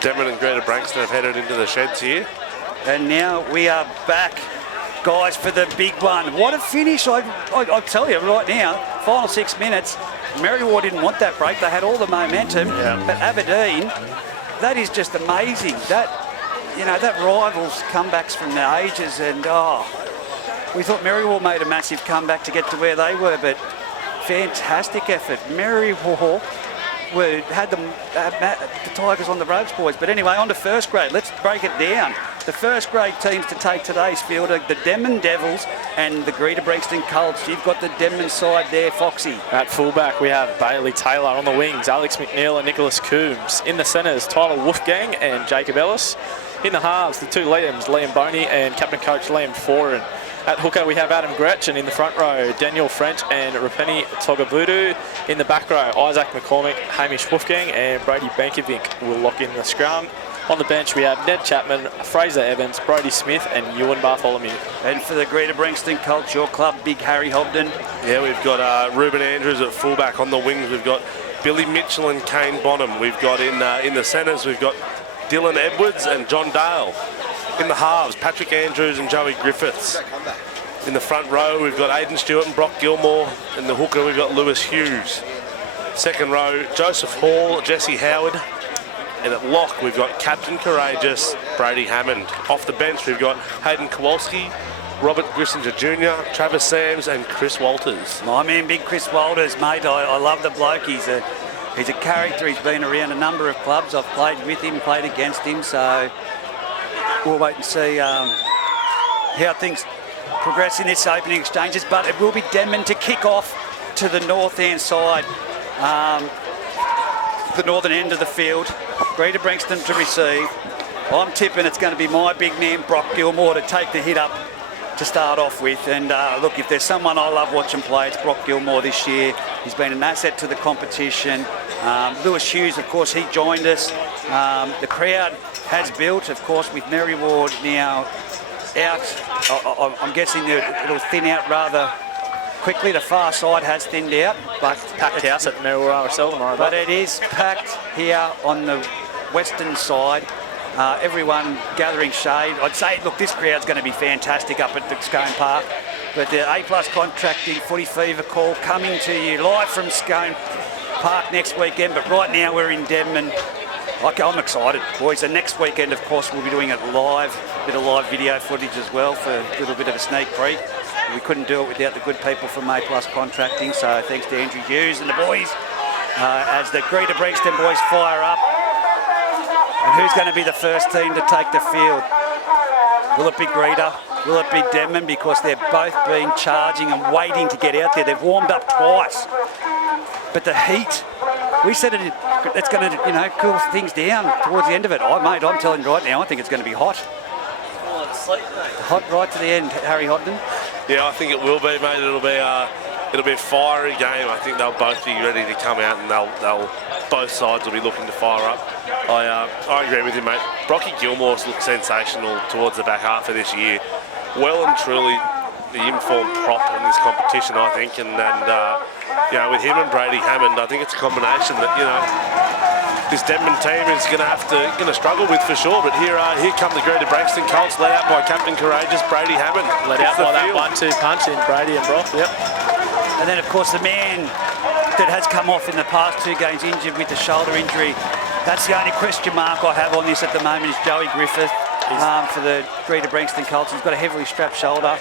Denman and Greta Branxton have headed into the sheds here. And now we are back, guys, for the big one. What a finish, I'll tell you right now, final 6 minutes, Merriwar didn't want that break. They had all the momentum, but Aberdeen, that is just amazing. That rivals comebacks from the ages, and we thought Merriwar made a massive comeback to get to where they were, but fantastic effort. Merriwar had the Tigers on the ropes, boys. But anyway, on to first grade. Let's break it down. The first grade teams to take today's field are the Denman Devils and the Greta Branxton Colts. You've got the Denman side there, Foxy. At fullback, we have Bailey Taylor. On the wings, Alex McNeil and Nicholas Coombs. In the centres, Tyler Wolfgang and Jacob Ellis. In the halves, the two Liams, Liam Boney and captain coach Liam Foran. At hooker, we have Adam Gretchen. In the front row, Daniel French and Rapeni Togavudu. In the back row, Isaac McCormick, Hamish Wolfgang and Brady Bankovic will lock in the scrum. On the bench, we have Ned Chapman, Fraser Evans, Brody Smith and Ewan Bartholomew. And for the Greta Branxton Colts, your club, Big Harry Hobden. Yeah, we've got Ruben Andrews at fullback. On the wings, we've got Billy Mitchell and Kane Bonham. We've got in the centres, we've got Dylan Edwards and John Dale. In the halves, Patrick Andrews and Joey Griffiths. In the front row, we've got Aidan Stewart and Brock Gilmore. In the hooker, we've got Lewis Hughes. Second row, Joseph Hall, Jesse Howard. And at lock, we've got Captain Courageous, Brady Hammond. Off the bench, we've got Hayden Kowalski, Robert Grissinger Jr., Travis Sams and Chris Walters. My man, big Chris Walters, mate. I love the bloke. He's a character. He's been around a number of clubs. I've played with him, played against him, so we'll wait and see how things progress in this opening exchanges. But it will be Denman to kick off to the north-hand side, the northern end of the field. Greta Branxton to receive. I'm tipping it's going to be my big man, Brock Gilmore, to take the hit up to start off with. And look, if there's someone I love watching play, it's Brock Gilmore this year. He's been an asset to the competition. Lewis Hughes, of course, he joined us. The crowd has built, of course, with Merriwar now out. I'm guessing it'll thin out rather quickly. The far side has thinned out, but Packed house at Merriwar tomorrow. But it is packed here on the western side. Everyone gathering shade. I'd say, look, this crowd's going to be fantastic up at the Scone Park. But the A+ Contracting Footy Fever call coming to you live from Scone Park next weekend. But right now we're in Denman. I'm excited, boys. And next weekend, of course, we'll be doing it live. A bit of live video footage as well for a little bit of a sneak peek. We couldn't do it without the good people from A+ Contracting. So thanks to Andrew Hughes and the boys as the Greta Branxton boys fire up. And who's going to be the first team to take the field? Will it be Greta? Will it be Denman? Because they've both been charging and waiting to get out there. They've warmed up twice. But the heat, we said it's going to, cool things down towards the end of it. Mate, I'm telling you right now, I think it's going to be hot. Hot right to the end, Harry Hobden. Yeah, I think it will be, mate. It'll be a fiery game. I think they'll both be ready to come out, and they'll both sides will be looking to fire up. I agree with you, mate. Brocky Gilmore's looked sensational towards the back half of this year. Well and truly the informed prop in this competition, I think, and with him and Brady Hammond, I think it's a combination that this Denman team is going to struggle with for sure. But here come the Greta Branxton Colts, led out by Captain Courageous Brady Hammond. Led out by that 1-2 punch in Brady and Brock. Yep. And then, of course, the man that has come off in the past 2 games injured with the shoulder injury. That's the only question mark I have on this at the moment is Joey Griffith for the Greta Branxton Colts. He's got a heavily strapped shoulder.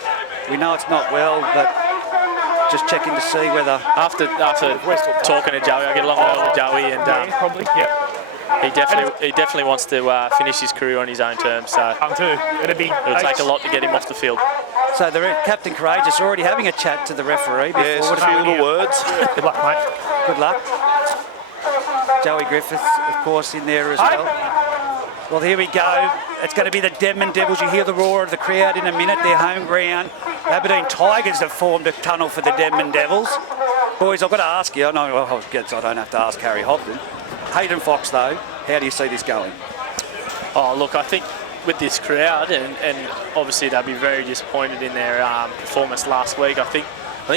We know it's not well, but just checking to see whether... After talking to Joey, I get along well with Joey, and probably, yep. He definitely wants to finish his career on his own terms. So it'll take a lot to get him off the field. So the Captain Courageous already having a chat to the referee before. Yes, a few little words. Good luck, mate. Good luck. Joey Griffiths, of course, in there as well. Well, here we go. It's going to be the Denman Devils. You hear the roar of the crowd in a minute. Their home ground. Aberdeen Tigers have formed a tunnel for the Denman Devils. Boys, I've got to ask you. I know I don't have to ask Harry Hobden. Hayden Fox, though, how do you see this going? Oh, look, I think with this crowd, and obviously they'll be very disappointed in their performance last week. I think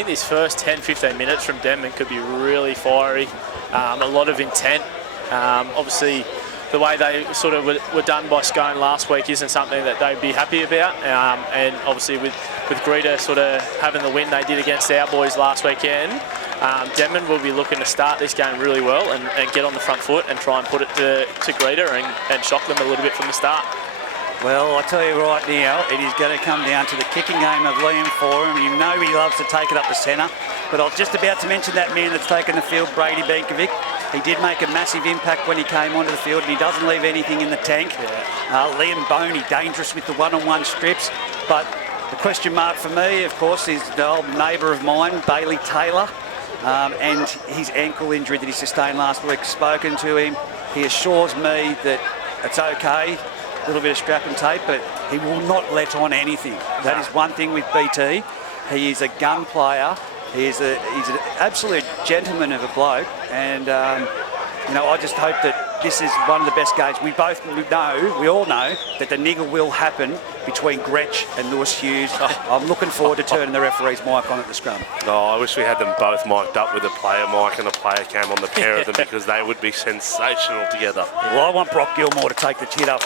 these first 10-15 minutes from Denman could be really fiery, a lot of intent. Obviously, the way they sort of were done by Scone last week isn't something that they'd be happy about. And obviously with Greta sort of having the win they did against our boys last weekend, Denman will be looking to start this game really well and get on the front foot and try and put it to Greta and shock them a little bit from the start. Well, I tell you right now, it is going to come down to the kicking game of Liam Forum. You know he loves to take it up the centre, but I was just about to mention that man that's taken the field, Brady Benkovic. He did make a massive impact when he came onto the field, and he doesn't leave anything in the tank. Yeah. Liam Boney, dangerous with the one-on-one strips, but the question mark for me, of course, is the old neighbour of mine, Bailey Taylor, and his ankle injury that he sustained last week. Spoken to him, he assures me that it's okay. A little bit of strap and tape, but he will not let on anything. That is one thing with BT. He is a gun player. He's an absolute gentleman of a bloke, and you know, I just hope that this is one of the best games. We all know that the niggle will happen between Gretsch and Lewis Hughes. I'm looking forward to turning the referee's mic on at the scrum. Oh, I wish we had them both mic'd up with a player mic and a player cam on the pair of them, because they would be sensational together. Well, I want Brock Gilmore to take the chin up.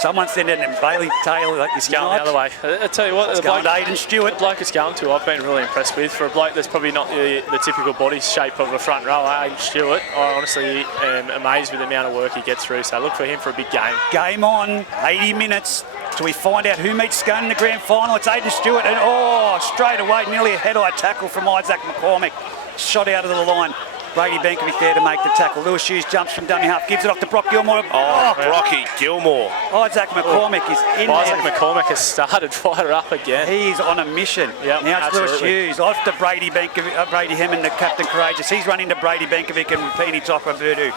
Someone send in Bailey Taylor like this. Going the other way. I tell you what, the bloke, Aidan Stewart. The bloke it's going to, I've been really impressed with. For a bloke that's probably not the typical body shape of a front rower, Aidan Stewart, I honestly am amazed with the amount of work he gets through. So look for him for a big game. Game on, 80 minutes till we find out who meets Scone in the grand final. It's Aidan Stewart, and straight away, nearly a head-eye tackle from Isaac McCormick. Shot out of the line. Brady Benkovic there to make the tackle. Lewis Hughes jumps from dummy half, gives it off to Brock Gilmore. Brocky Gilmore. Isaac McCormick is in there. Isaac McCormick has started fire up again. He's on a mission. Yep, now it's absolutely. Lewis Hughes, off to Brady Hemmond, the captain courageous. He's running to Brady Benkovic and Pini Tokavudu.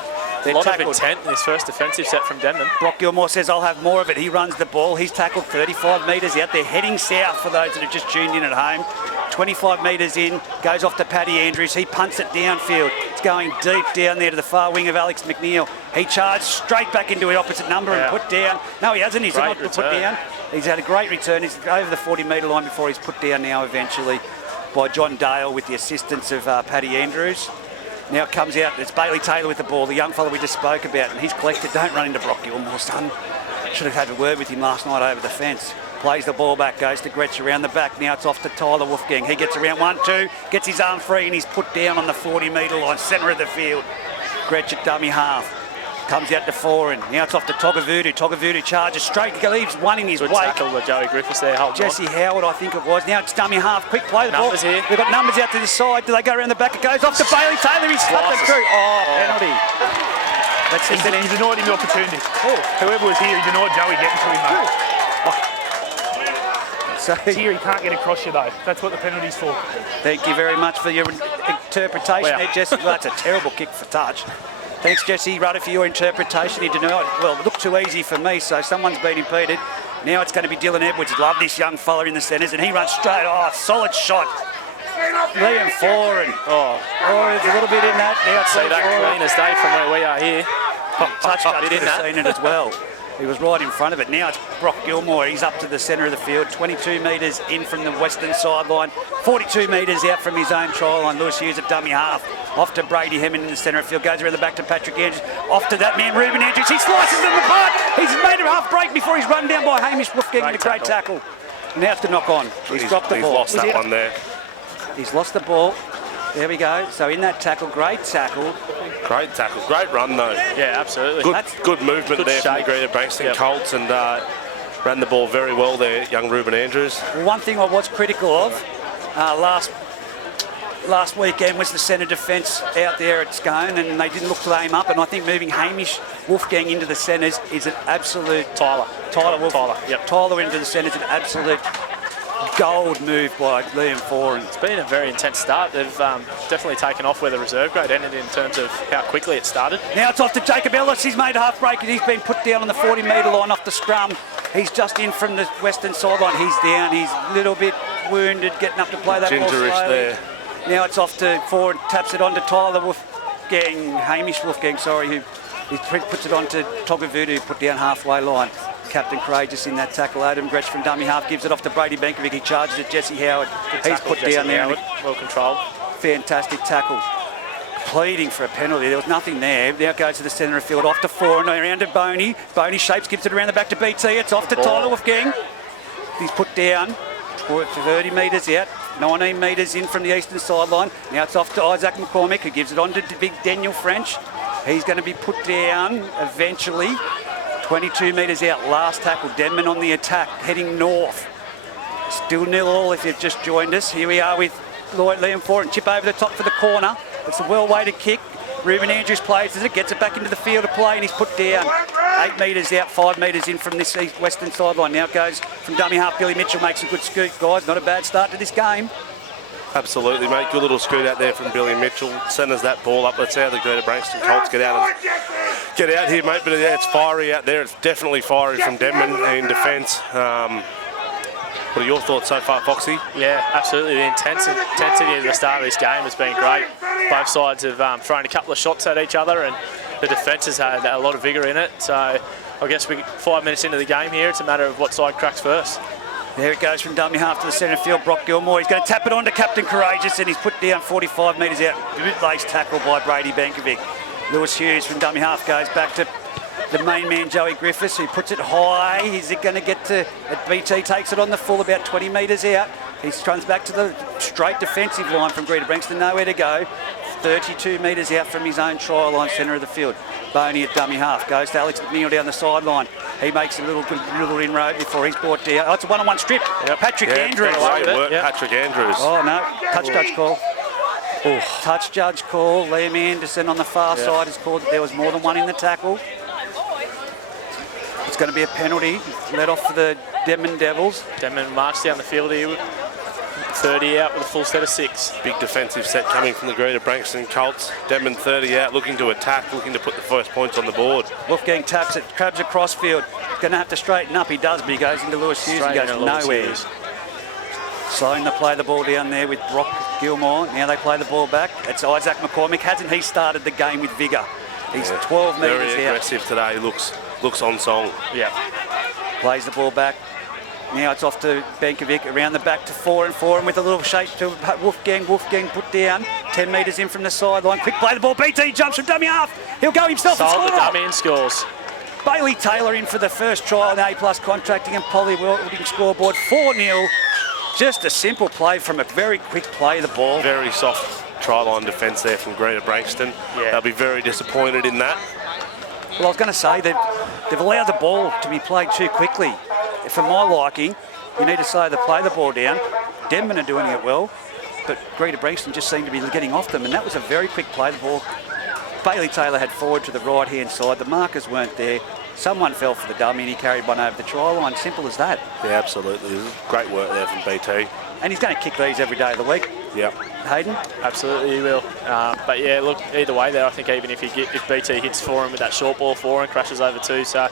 A lot of intent in his first defensive set from Denman. Brock Gilmore says, I'll have more of it. He runs the ball. He's tackled 35 metres out there, heading south for those that have just tuned in at home. 25 metres in, goes off to Paddy Andrews. He punts it downfield. It's going deep down there to the far wing of Alex McNeil. He charged straight back into the opposite number and put down. No, he hasn't. He's not put down. He's had a great return. He's over the 40-metre line before he's put down now eventually by John Dale with the assistance of Paddy Andrews. Now it comes out, it's Bailey Taylor with the ball, the young fellow we just spoke about, and he's collected. Don't run into Brock Gilmore, son. Should have had a word with him last night over the fence. Plays the ball back, goes to Gretsch around the back. Now it's off to Tyler Wolfgang. He gets around 1-2, gets his arm free, and he's put down on the 40-metre line, centre of the field. Gretsch at dummy half. Comes out to foreign. Now it's off to Togavudu. Togavudu charges straight, leaves one in his wake. Tackle with Joey Griffiths there. Jesse Howard, I think it was. Now it's dummy half. Quick play the numbers ball. Here. We've got numbers out to this side. Do they go around the back? It goes off to Bailey Taylor. He's cut it through. Penalty. He denied him the opportunity. Whoever was here, he denied Joey getting to him, mate. So, here he can't get across you, though. That's what the penalty's for. Thank you very much for your interpretation there, Jesse. Well, that's a terrible kick for touch. Thanks, Jesse Rudder, for your interpretation. He denied, well, it looked too easy for me, so someone's been impeded. Now it's going to be Dylan Edwards. Love this young fella in the centres, and he runs straight. Solid shot. Liam Foran. There's a little bit in that. Now it's see that clean as day from where we are here. Touch could have seen it as well. He was right in front of it. Now it's Brock Gilmore. He's up to the centre of the field. 22 metres in from the western sideline. 42 metres out from his own try line. Lewis Hughes at dummy half. Off to Brady Hemmond in the centre of the field. Goes around the back to Patrick Andrews. Off to that man, Ruben Andrews. He slices them apart. He's made a half break before he's run down by Hamish Wolfgang in a great tackle. Now it's to knock on. He's dropped the ball. He's lost that one there. He's lost the ball. There we go. So in that tackle, great tackle. Great tackle. Great run, though. Yeah, absolutely. Good movement good there from the shape. Greta Branxton Colts, and ran the ball very well there, young Ruben Andrews. One thing I was critical of last weekend was the centre defence out there at Scone, and they didn't look to aim up, and I think moving Hamish Wolfgang into the centres is an absolute... Tyler into the centres is an absolute gold move by Liam Foran. It's been a very intense start. They've definitely taken off where the reserve grade ended in terms of how quickly it started. Now it's off to Jacob Ellis. He's made a half break and he's been put down on the 40-metre line off the scrum. He's just in from the western sideline. He's down. He's a little bit wounded, getting up to play that ball slowly. There. Now it's off to Foran, taps it on to Tyler Wolfgang, Hamish Wolfgang, sorry, who He puts it on to Togavudu, put down halfway line. Captain Courageous in that tackle. Adam Gretsch from dummy half gives it off to Brady Benkovic. He charges at Jesse Howard. He's put down there. Well controlled. Fantastic tackle. Pleading for a penalty. There was nothing there. Now it goes to the centre of field. Off to Four and around to Boney. Boney shapes, gives it around the back to BT. It's off to Tyler Wolfgang. He's put down 30 metres out. 19 metres in from the eastern sideline. Now it's off to Isaac McCormick, who gives it on to big Daniel French. He's going to be put down eventually. 22 metres out, last tackle. Denman on the attack, heading north. Still 0-0 if you've just joined us. Here we are with Liam Ford and chip over the top for the corner. It's a well-weighted kick. Ruben Andrews plays it, gets it back into the field of play, and he's put down 8 metres out, 5 metres in from this western sideline. Now it goes from dummy half. Billy Mitchell makes a good scoot, guys. Not a bad start to this game. Absolutely, mate. Good little scoot out there from Billy Mitchell. Centres that ball up. Let's see how the Greta Branxton Colts get out here, mate. But yeah, it's fiery out there. It's definitely fiery from Denman in defence. What are your thoughts so far, Foxy? Yeah, absolutely. The intensity at the start of this game has been great. Both sides have thrown a couple of shots at each other, and the defence has had a lot of vigour in it. So I guess 5 minutes into the game here, it's a matter of what side cracks first. There it goes from dummy half to the centre field. Brock Gilmore, he's going to tap it on to Captain Courageous, and he's put down 45 metres out. Good lace tackle by Brady Benkovic. Lewis Hughes from dummy half goes back to the main man, Joey Griffiths, who puts it high. Is it going to get to... BT takes it on the full, about 20 metres out. He runs back to the straight defensive line from Greta Branxton. Nowhere to go. 32 metres out from his own try line, centre of the field. Boney at dummy half. Goes to Alex McNeil down the sideline. He makes a little inroad before he's brought down. Oh, it's a one-on-one strip. Yep. Patrick Andrews. Great work, Patrick Andrews. Oh, no. Touch judge call. Touch judge call. Liam Anderson on the far side has called that there was more than one in the tackle. It's going to be a penalty. Let off for the Denman Devils. Denman marched down the field here with 30 out with a full set of 6. Big defensive set coming from the Greta Branxton Colts. Denman 30 out, looking to attack, looking to put the first points on the board. Wolfgang taps it, crabs across field. Going to have to straighten up. He does, but he goes into Lewis Hughes and goes nowhere. Slowing to play the ball down there with Brock Gilmore. Now they play the ball back. It's Isaac McCormick. Hasn't he started the game with vigour? He's 12 metres out. Very aggressive today. Looks on song. Yeah. Plays the ball back. Now it's off to Benkovic, around the back to 4 and with a little shape to Wolfgang. Wolfgang put down, 10 metres in from the sideline. Quick play the ball, BT jumps from dummy half. He'll go himself and score. The dummy and scores. Bailey Taylor in for the first try on A+ contracting and Polly Welding scoreboard, 4-0. Just a simple play from a very quick play of the ball. Very soft try-line defence there from Greta Branxton. Yeah. They'll be very disappointed in that. Well, I was going to say that they've allowed the ball to be played too quickly. For my liking, you need to say they play the ball down. Denman are doing it well, but Greta Branxton just seemed to be getting off them, and that was a very quick play. The ball, Bailey Taylor had forward to the right-hand side. The markers weren't there. Someone fell for the dummy and he carried one over the try line. Simple as that. Yeah, absolutely. Great work there from BT. And he's going to kick these every day of the week. Yeah. Hayden? Absolutely, he will. But yeah, look, either way there, I think even if BT hits for him with that short ball for him, crashes over too. So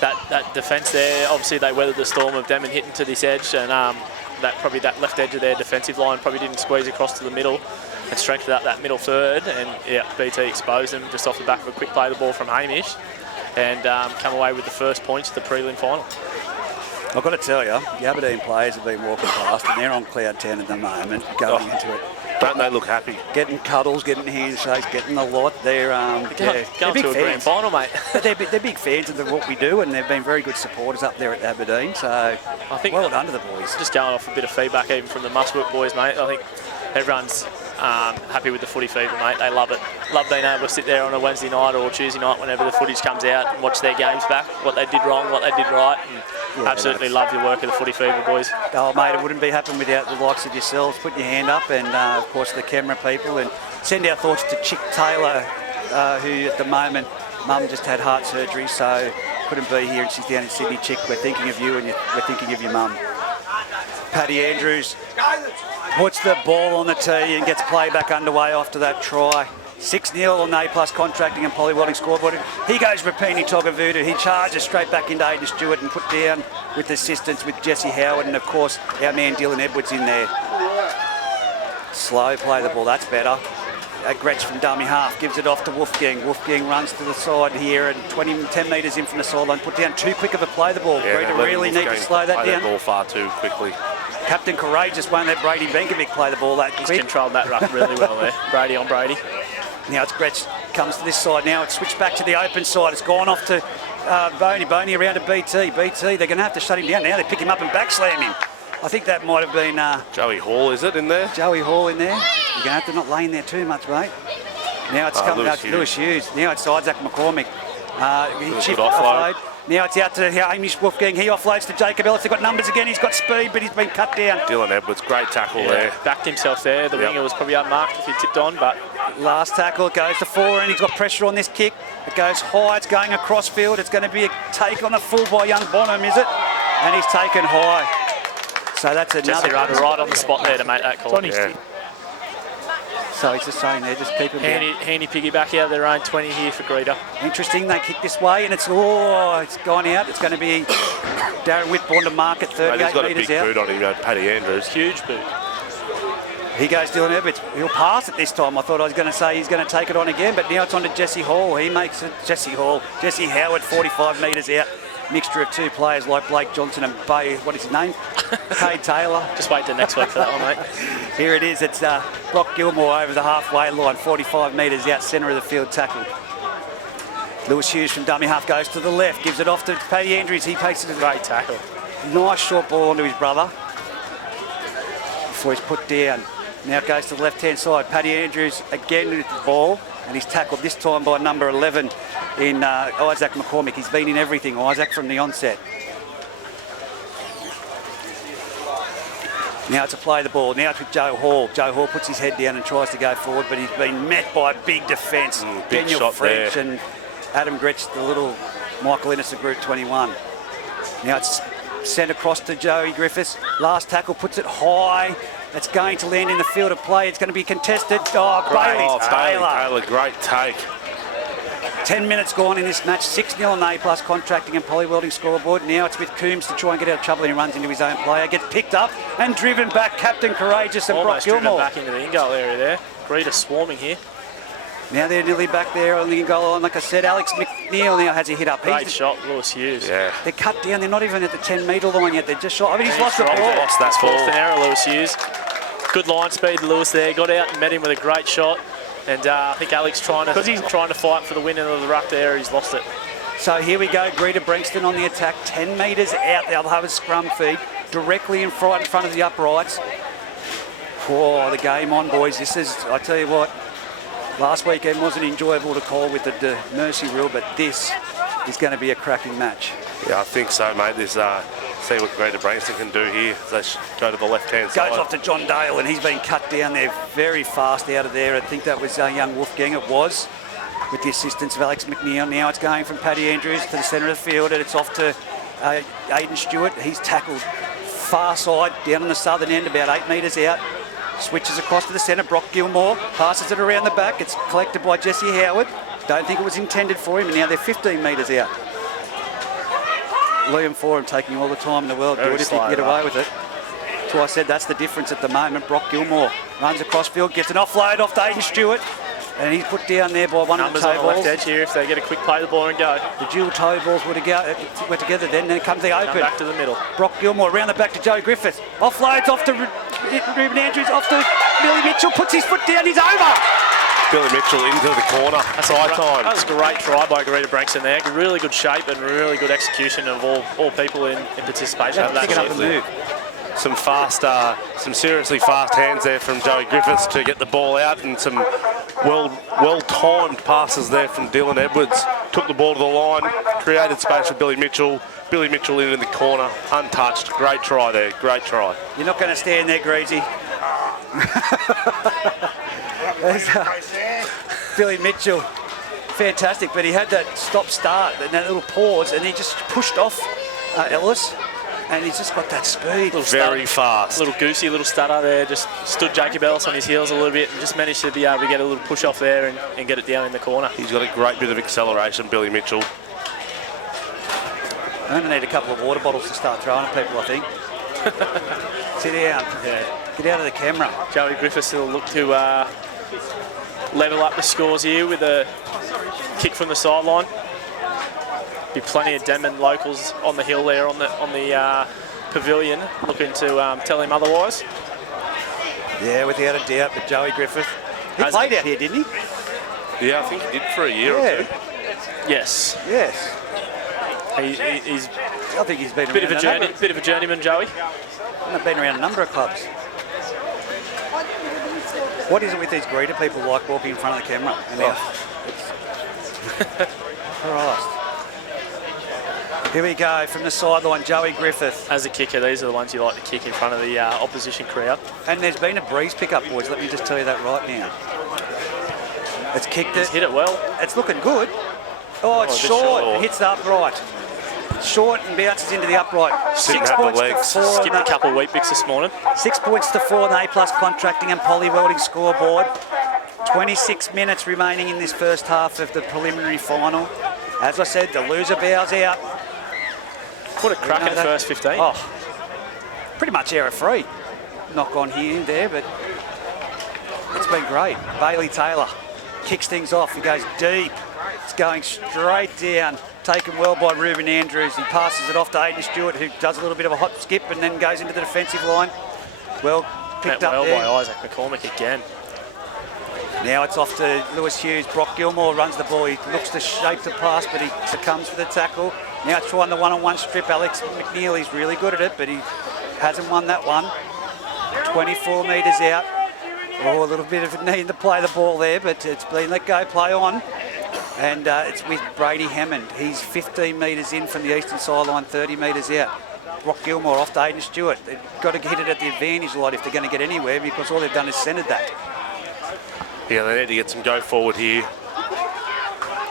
that defence there, obviously they weathered the storm of Denman hitting to this edge, and that left edge of their defensive line probably didn't squeeze across to the middle and strengthened up that middle third. And yeah, BT exposed them just off the back of a quick play the ball from Hamish, and come away with the first points to the prelim final. I've got to tell you, the Aberdeen players have been walking past and they're on cloud 10 at the moment, going into it. Don't they look happy? Getting cuddles, getting handshakes, getting a lot. They're going big to a grand final, mate. they're big fans of what we do, and they've been very good supporters up there at Aberdeen. So I think well done to the boys. Just going off a bit of feedback even from the Muswell boys, mate. I think everyone's happy with the footy fever, mate. They love it. Love being able to sit there on a Wednesday night or Tuesday night whenever the footage comes out and watch their games back, what they did wrong, what they did right. And absolutely love the work of the footy fever boys. Oh, mate, it wouldn't be happening without the likes of yourselves. Put your hand up, and of course the camera people, and send our thoughts to Chick Taylor, who at the moment, Mum just had heart surgery, so couldn't be here, and she's down in Sydney. Chick, we're thinking of you, and we're thinking of your mum. Paddy Andrews puts the ball on the tee and gets play back underway after that try. 6-0 on A+ contracting and Polly Welding scoreboard. He goes Rapini Togavudu. He charges straight back into Aiden Stewart and put down with assistance with Jesse Howard, and of course our man Dylan Edwards in there. Slow play the ball, that's better. Gretsch from dummy half gives it off to Wolfgang. Wolfgang runs to the side here and 10 metres in from the sideline. Put down too quick of a play the ball. Yeah, Greta really need to slow that down. Ball far too quickly. Captain Courageous won't let Brady Benkovic play the ball that quick. He's controlled that ruck really well there. Brady on Brady. Now it's Gretsch comes to this side. Now it's switched back to the open side. It's gone off to Boney. Boney around to BT. BT, they're going to have to shut him down now. They pick him up and backslam him. I think that might have been... Joey Hall, is it, in there? Joey Hall in there. You're going to have to not lay in there too much, mate. Now it's coming out to Lewis Hughes. Now it's Isaac McCormick. He chipped offload. Now it's out to Hamish Wolfgang. He offloads to Jacob Ellis. They've got numbers again. He's got speed, but he's been cut down. Dylan Edwards, great tackle there. Backed himself there. The winger was probably unmarked if he tipped on, but... Last tackle, it goes to forward, and he's got pressure on this kick. It goes high, it's going across field. It's going to be a take on the full by young Bonham, is it? And he's taken high. So that's another... Jesse right on the spot there to make that call. So he's just saying there, just keep him down. Handy piggyback out of their own 20 here for Greta. Interesting, they kick this way, and it's gone out. It's going to be Darren Whitbourne to mark at 38 metres out. He's got a big boot on him, Paddy Andrews. Huge boot. He goes Dylan Edwards. He'll pass it this time. I thought I was going to say he's going to take it on again, but now it's on to Jesse Hall. He makes it. Jesse Howard, 45 metres out. Mixture of two players like Blake Johnson and what is his name? Cade Taylor. Just wait till next week for that one, mate. Here it is. It's Brock Gilmore over the halfway line, 45 metres out, centre of the field tackle. Lewis Hughes from dummy half goes to the left, gives it off to Paddy Andrews. He takes it. Great tackle. Nice short ball onto his brother before he's put down. Now it goes to the left-hand side. Paddy Andrews again with the ball, and he's tackled this time by number 11 in Isaac McCormick. He's been in everything, Isaac, from the onset. Now it's a play the ball. Now it's with Joe Hall. Joe Hall puts his head down and tries to go forward, but he's been met by a big defence. Big Daniel shot French there. and Adam Gretsch, the little Michael Innes of Group 21. Now it's sent across to Joey Griffiths. Last tackle puts it high. It's going to land in the field of play. It's going to be contested. Bailey Taylor. Great take. 10 minutes gone in this match. 6-0 on the A+ contracting and polywelding scoreboard. Now it's with Coombs to try and get out of trouble, and he runs into his own player. Gets picked up and driven back. Captain Courageous and Brock Gilmore. Almost driven back into the in-goal area there. Greta swarming here. Now they're nearly back there on the in-goal line. Like I said, Alex McNeil now has a hit up. Great shot, Lewis Hughes. Yeah. They're cut down. They're not even at the 10-metre line yet. They're just shot. I mean, he's lost the ball. Lost that ball. Forced an error, Lewis Hughes. Good line speed, Lewis there. Got out and met him with a great shot. And I think Alex trying to fight for the win of the ruck there. He's lost it. So here we go. Greta Branxton on the attack. 10 metres out. They'll have a scrum feed directly in front of the uprights. Oh, the game on, boys. This is, I tell you what, last weekend wasn't enjoyable to call with the mercy rule, but this is going to be a cracking match. Yeah, I think so, mate. This see what Greta Branxton can do here. They go to the left-hand side. Goes off to John Dale, and he's been cut down there very fast out of there. I think that was young Wolfgang, it was, with the assistance of Alex McNeil. Now it's going from Paddy Andrews to the centre of the field, and it's off to Aidan Stewart. He's tackled far side, down on the southern end, about 8 metres out. Switches across to the centre. Brock Gilmore passes it around the back. It's collected by Jesse Howard. Don't think it was intended for him, and now they're 15 metres out. Liam Forum taking all the time in the world. Good if he can get away with it. That's why I said that's the difference at the moment. Brock Gilmore runs across field, gets an offload off to Aidan Stewart, and he's put down there by one of the toe balls. On the balls. left edge here if they get a quick play the ball and go. The dual toe balls were together then it comes the open. Come back to the middle. Brock Gilmore around the back to Joe Griffiths. Offloads off to Ruben Andrews, off to Billy Mitchell, puts his foot down, he's over. Billy Mitchell into the corner. That's high time. That was a great try by Greta Branxton there. Really good shape and really good execution of all people in participation. Picking up the move. Some seriously fast hands there from Joey Griffiths to get the ball out, and some well-timed passes there from Dylan Edwards. Took the ball to the line, created space for Billy Mitchell. Billy Mitchell in the corner, untouched. Great try there, great try. You're not going to stand there, Greasy. There's Billy Mitchell, fantastic, but he had that stop-start and that little pause, and he just pushed off Ellis, and he's just got that speed. Very fast. Little goosey, little stutter there, just stood Jacob Ellis on his heels a little bit and just managed to be able to get a little push off there and get it down in the corner. He's got a great bit of acceleration, Billy Mitchell. I'm going to need a couple of water bottles to start throwing at people, I think. Sit down. Yeah. Get out of the camera. Joey Griffiths will look to level up the scores here with a kick from the sideline. Be plenty of Denman locals on the hill there on the pavilion looking to tell him otherwise. Yeah, without a doubt, but Joey Griffith. He played out here, didn't he? Yeah, I think he did for a year or two. Yes. Yes. He's I think he's been bit of a journeyman, Joey. I've been around a number of clubs. What is it with these Greta people like walking in front of the camera? Christ. Here we go from the sideline, Joey Griffith. As a kicker, these are the ones you like to kick in front of the opposition crowd. And there's been a breeze pickup, boys. Let me just tell you that right now. It's kicked it. He's hit it well. It's looking good. Oh, it's short. It hits the upright. Short and bounces into the upright. Didn't have the legs. Skipped a couple of wheat bix this morning. 6 points to 4 on the A+ contracting and poly welding scoreboard. 26 minutes remaining in this first half of the preliminary final. As I said, the loser bows out. What a cracking first 15. Oh, pretty much error-free. Knock on here and there, but it's been great. Bailey Taylor kicks things off. He goes deep. It's going straight down. Taken well by Ruben Andrews. He passes it off to Aiden Stewart, who does a little bit of a hot skip and then goes into the defensive line. Well picked up there. Well by Isaac McCormick again. Now it's off to Lewis Hughes. Brock Gilmore runs the ball. He looks to shape the pass, but he succumbs for the tackle. Now trying the one-on-one strip. Alex McNeil, he's really good at it, but he hasn't won that one. 24 metres out. Oh, a little bit of a need to play the ball there, but it's been let go, play on. And it's with Brady Hammond. He's 15 metres in from the eastern sideline, 30 metres out. Brock Gilmore off to Aiden Stewart. They've got to hit it at the advantage lot if they're going to get anywhere, because all they've done is centred that. Yeah, they need to get some go forward here.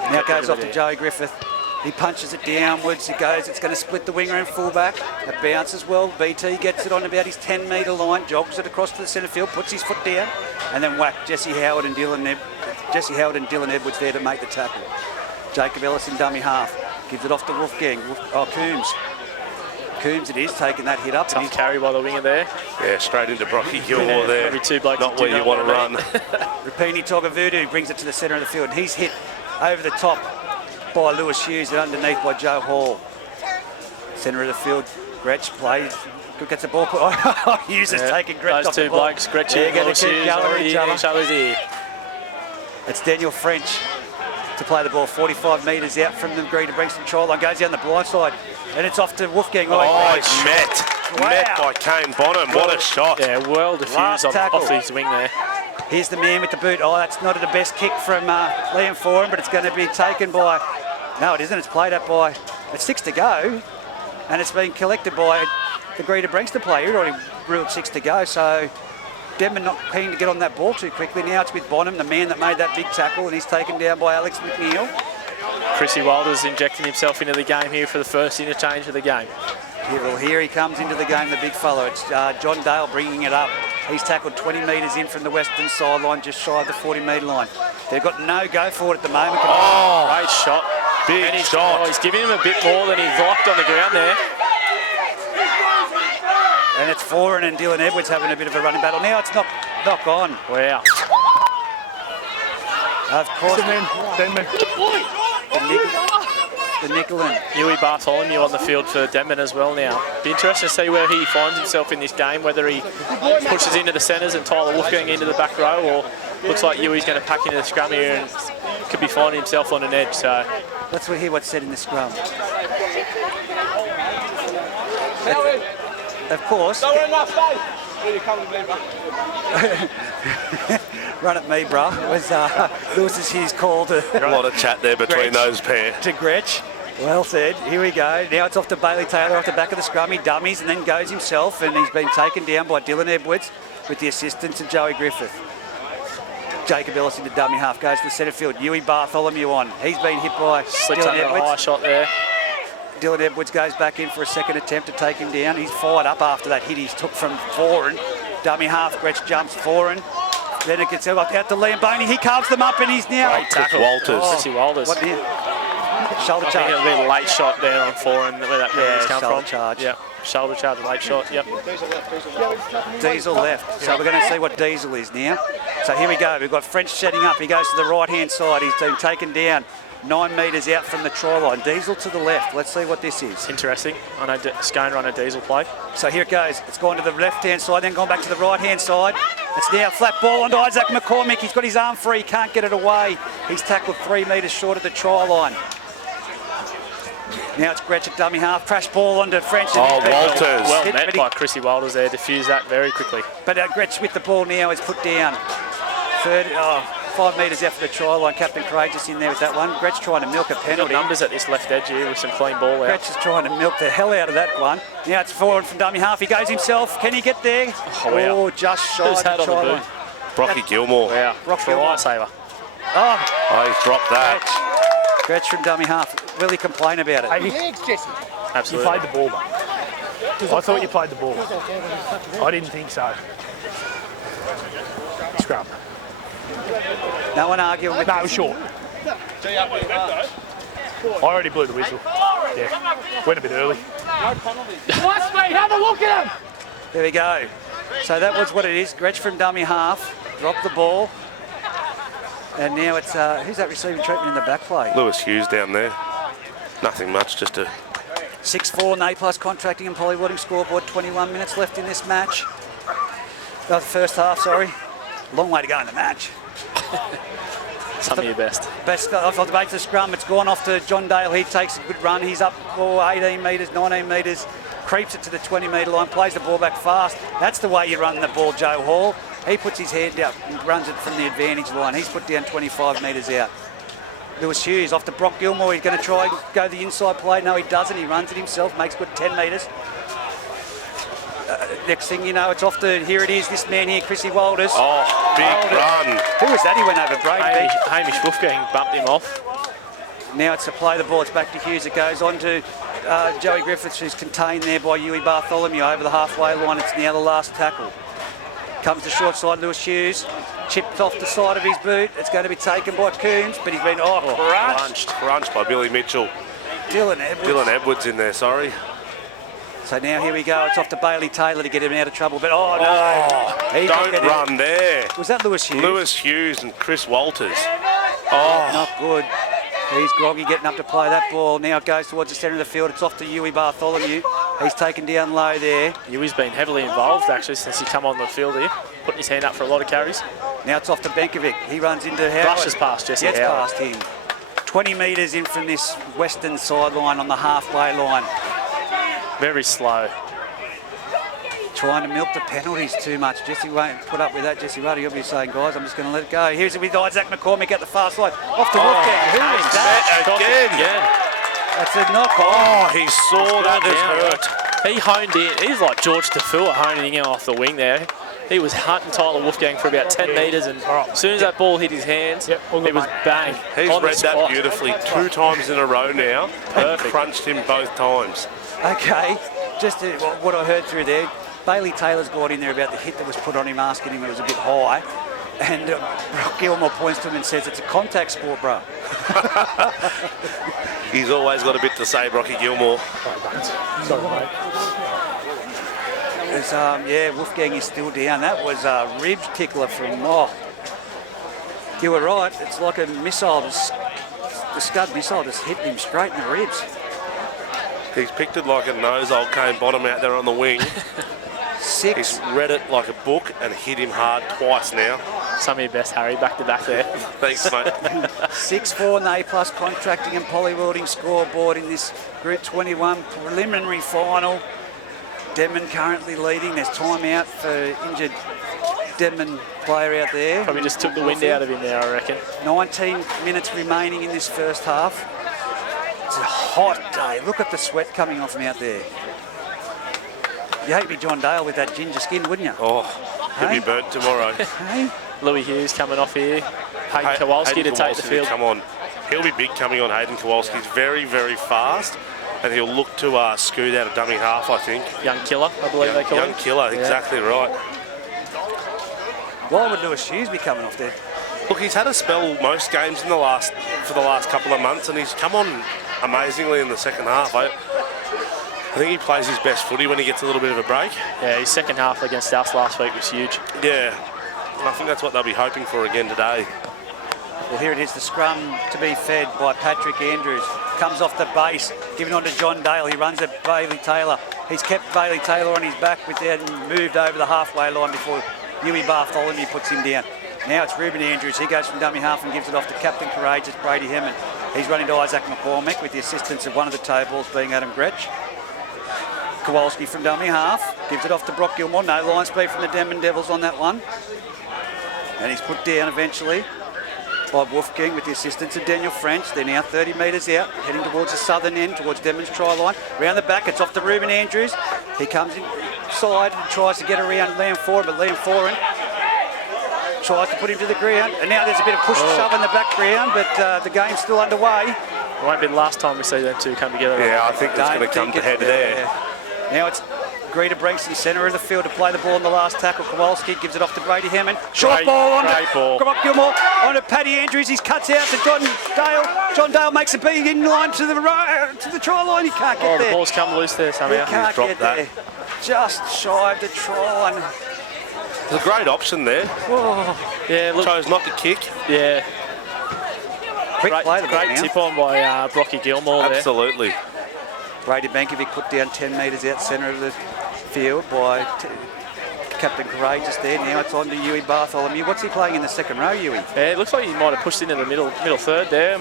Now it goes off to Joey Griffith. He punches it downwards. It goes. It's going to split the winger and fullback. It bounces well. BT gets it on about his 10-metre line, jogs it across to the centre field, puts his foot down, and then whack Jesse Howard and Dylan Edwards there to make the tackle. Jacob Ellis in dummy half. Gives it off to Wolfgang. Coombs. Coombs it is, taking that hit up. Tough carry by the winger there. Yeah, straight into Brocky Gilmore there. Maybe two blokes not where you want to run. Rapini Togavudu brings it to the centre of the field. He's hit over the top by Lewis Hughes and underneath by Joe Hall. Centre of the field, Gretsch plays, gets the ball put. Hughes has taken Gretsch off the ball. Those two blokes, Gretsch and Lewis Hughes, already in each other's ear. It's Daniel French to play the ball 45 metres out from the Greta Branxton try line, goes down the blind side, and it's off to Wolfgang. Oh, it's met by Kane Bonham. What a shot. Yeah, well diffused off his wing there. Here's the man with the boot. Oh, that's not the best kick from Liam Foran, but it's going to be taken by... No, it isn't. It's played up by... It's 6 to go, and it's been collected by the Greta Branxton player. He'd already ruled 6 to go, so Denman not keen to get on that ball too quickly. Now it's with Bonham, the man that made that big tackle, and he's taken down by Alex McNeil. Chrissy Wilder's injecting himself into the game here for the first interchange of the game. Yeah, well, here he comes into the game, the big fellow. It's John Dale bringing it up. He's tackled 20 metres in from the western sideline, just shy of the 40-metre line. They've got no go for it at the moment. Oh, great shot. Big shot. Oh, he's giving him a bit more than he's liked on the ground there. And it's Foran and Dylan Edwards having a bit of a running battle. Now it's knock on. Wow. Of course. Denman. The Nicholin. Huey Bartholomew on the field for Denman as well now. Be interesting to see where he finds himself in this game, whether he pushes into the centres and Tyler Wolfgang into the back row, or looks like Huey's going to pack into the scrum here and could be finding himself on an edge. So let's hear what's said in the scrum. Of course. Don't run my face. Really come with me, bro. Run at me, bruh. Was Lewis's Hughes called A lot of chat there between Gretsch. those pair. To Gretsch. Well said. Here we go. Now it's off to Bailey Taylor off the back of the scrum. He dummies and then goes himself, and he's been taken down by Dylan Edwards with the assistance of Joey Griffith. Jacob Ellis into dummy half, goes to the centre field. Huey Bartholomew on. He's been hit by slips Dylan under a high Edwards. shot there. Dylan Edwards goes back in for a second attempt to take him down. He's fired up after that hit he took from Foran. Dummy half, Gretsch jumps Foran. Then it gets out to Liam Boney. He carves them up and he's now... Great tackle. Walters. Chrissy Walters. What now? Shoulder I think charge. it'll be a late shot there on Foran, where that penalty's come shoulder from. charge. Yep, shoulder charge, late shot, yep. Diesel left. So we're going to see what Diesel is now. So here we go. We've got French setting up. He goes to the right-hand side. He's been taken down 9 metres out from the try line. Diesel to the left. Let's see what this is. Interesting. I know Scone run a Diesel play. So here it goes. It's gone to the left-hand side, then gone back to the right-hand side. It's now a flat ball onto Isaac McCormick. He's got his arm free. Can't get it away. He's tackled 3 metres short of the try line. Now it's Gretsch at dummy half. Crash ball onto French. Oh, Walters. Well met by Chrissy Walters there. Diffused that very quickly. But Gretsch with the ball now is put down. 5 metres out for the try line. Captain Courageous in there with that one. Gretsch trying to milk a penalty. Numbers at this left edge here with some clean ball out. Gretsch is trying to milk the hell out of that one. Now it's forward from dummy half. He goes himself. Can he get there? Wow. Just shy Who's of the had on try the line. boot? Brocky Gilmore. Wow. Brock Try Gilmore. saver. Oh, He's dropped that. Gretsch from dummy half. Will he complain about it? Hey, Thanks, Jesse. you Absolutely. played the ball, mate. I thought you played the ball. I didn't think so. Scrum. No one arguing with No, it was short. I already blew the whistle. Yeah, went a bit early. Nice, mate. Have a look at him. There we go. So that was what it is. Gretsch from dummy half. Dropped the ball. And now it's, who's that receiving treatment in the back play? Lewis Hughes down there. Nothing much, just a 6-4 and A+ contracting and Polywoodding scoreboard. 21 minutes left in this match. The first half, sorry. Long way to go in the match. Some of your best. Best off the back to the scrum. It's gone off to John Dale. He takes a good run. He's up 18 metres, 19 metres. Creeps it to the 20-metre line. Plays the ball back fast. That's the way you run the ball, Joe Hall. He puts his hand out and runs it from the advantage line. He's put down 25 metres out. Lewis Hughes off to Brock Gilmore. He's going to try and go the inside play. No, he doesn't. He runs it himself. Makes good 10 metres. Next thing you know, it's off to, here it is, this man here, Chrissy Walters. oh, big run. Who was that? He went over Brady. Hamish Wolfgang bumped him off. Now it's a play the ball. It's back to Hughes. It goes on to Joey Griffiths, who's contained there by Huey Bartholomew over the halfway line. It's now the last tackle. Comes to short side, Lewis Hughes. Chipped off the side of his boot. It's going to be taken by Coombs, but he's been, crunched. Crunched by Billy Mitchell. Dylan Edwards. Dylan Edwards in there, sorry. So now here we go. It's off to Bailey Taylor to get him out of trouble. But no, he Don't got it run there. Was that Lewis Hughes? Lewis Hughes and Chris Walters. Not good. He's groggy getting up to play that ball. Now it goes towards the centre of the field. It's off to Huey Bartholomew. He's taken down low there. Huey's been heavily involved actually since he come on the field here, putting his hand up for a lot of carries. Now it's off to Benkovic. He runs into Howard. Brushes past Jesse Gets Howard. past him. 20 metres in from this western sideline on the halfway line. Very slow. Trying to milk the penalties too much. Jesse won't put up with that. Jesse Ruddy will be saying, guys, I'm just going to let it go. Here's it with Isaac McCormick at the far side. Off to Wolfgang. Who is that? Again. That's a knock on. Oh, he saw that as hurt. He honed in. He's like George Tafua honing in off the wing there. He was hunting Tyler Wolfgang for about 10 metres, and as soon as that ball hit his hands, it was bang. He's on the read that spot. beautifully 2 times in a row now. And crunched him both times. Okay, just what I heard through there, Bailey Taylor's got in there about the hit that was put on him, asking him it was a bit high. And Brock Gilmore points to him and says, it's a contact sport, bro. He's always got a bit to say, Brocky Gilmore. Sorry, mate. It's, Wolfgang is still down. That was a rib tickler from you were right. It's like a missile, the Scud missile just hit him straight in the ribs. He's picked it like a nose old cane bottom out there on the wing. He's read it like a book and hit him hard twice now. Some of your best, Harry, back to back there. Thanks, mate. 6-4 and A+ contracting and Polywoodding scoreboard in this Group 21 preliminary final. Denman currently leading. There's time out for injured Denman player out there. Probably just took the wind out of him there, I reckon. 19 minutes remaining in this first half. It's a hot day. Look at the sweat coming off him out there. You hate me, John Dale, with that ginger skin, wouldn't you? Oh, he'll be burnt tomorrow. Hey? Louis Hughes coming off here. Hayden Kowalski to take the Kowalski, field. Come on. He'll be big coming on Hayden Kowalski. He's very, very fast. And he'll look to scoot out a dummy half, I think. Young killer, I believe they call him. Young killer, exactly right. Why would Lewis Hughes be coming off there? Look, he's had a spell most games for the last couple of months, and he's come on amazingly in the second half. I think he plays his best footy when he gets a little bit of a break. Yeah, his second half against us last week was huge. Yeah. And I think that's what they'll be hoping for again today. Well, here it is, the scrum to be fed by Patrick Andrews. Comes off the base, given on to John Dale. He runs at Bailey Taylor. He's kept Bailey Taylor on his back with that and moved over the halfway line before Huey Bartholomew puts him down. Now it's Ruben Andrews. He goes from dummy half and gives it off to Captain Courageous, Brady Hemmond. He's running to Isaac McCormick with the assistance of one of the toe balls being Adam Gretsch. Kowalski from dummy half, gives it off to Brock Gilmore. No line speed from the Denman Devils on that one. And he's put down eventually by Wolfgang with the assistance of Daniel French. They're now 30 metres out, heading towards the southern end, towards Denman's try line. Round the back, it's off to Ruben Andrews. He comes inside and tries to get around Liam Foran, but Liam Foran tries to put him to the ground. And now there's a bit of push and shove in the background, but the game's still underway. It won't be the last time we see them two come together. Yeah, I think it's going to come to head there. Now it's Greta Branxton, centre of the field, to play the ball in the last tackle. Kowalski gives it off to Brady Hammond. Short ball on to Brock Gilmore, on to Paddy Andrews. He cuts out to John Dale. John Dale makes a beat in line to the try line. He can't get there. The ball's come loose there somehow. He can't get there. Just shy of the try line. It's a great option there. Oh. Yeah, look. Chose not to kick. Yeah. Quick play the great tip on by Brocky Gilmore there. Absolutely. Brady Bankovic put down 10 metres out centre of the field by Captain Courageous there. Now it's on to Huey Bartholomew. What's he playing in the second row, Huey? Yeah, it looks like he might have pushed into the middle third there.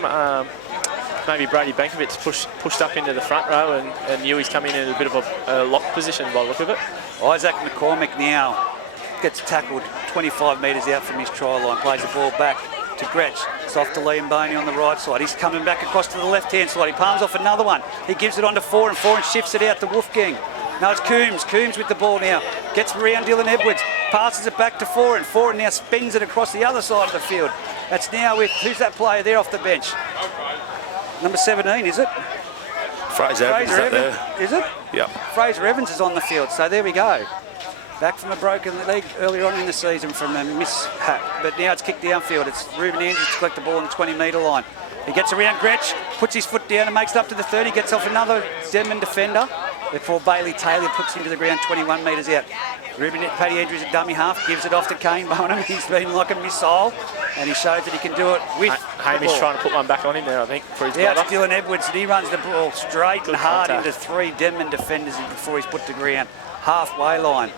Maybe Brady Bankovic's pushed up into the front row and Huey's come in a bit of a lock position by the look of it. Isaac McCormick now gets tackled 25 metres out from his try line, plays the ball back to Gretsch. It's off to Liam Boney on the right side. He's coming back across to the left-hand side. He palms off another one. He gives it on to Foran. Foran shifts it out to Wolfgang. Now it's Coombs. Coombs with the ball now. Gets around Dylan Edwards. Passes it back to Foran. Foran now spins it across the other side of the field. That's now with, who's that player there off the bench? Number 17, is it? Fraser Evans there. Is it? Yeah. Fraser Evans is on the field, so there we go. Back from a broken leg earlier on in the season from a mishap, but now it's kicked downfield. It's Ruben Andrews to collect the ball on the 20-metre line. He gets around Gretsch, puts his foot down and makes it up to the 30, gets off another Denman defender before Bailey Taylor puts him to the ground 21 metres out. Paddy Andrews at dummy half, gives it off to Kane Bonham. He's been like a missile and he shows that he can do it with Hamish trying to put one back on him there, I think, for his brother. brother. It's Dylan Edwards and he runs the ball straight and hard into three Denman defenders before he's put to ground. Halfway line.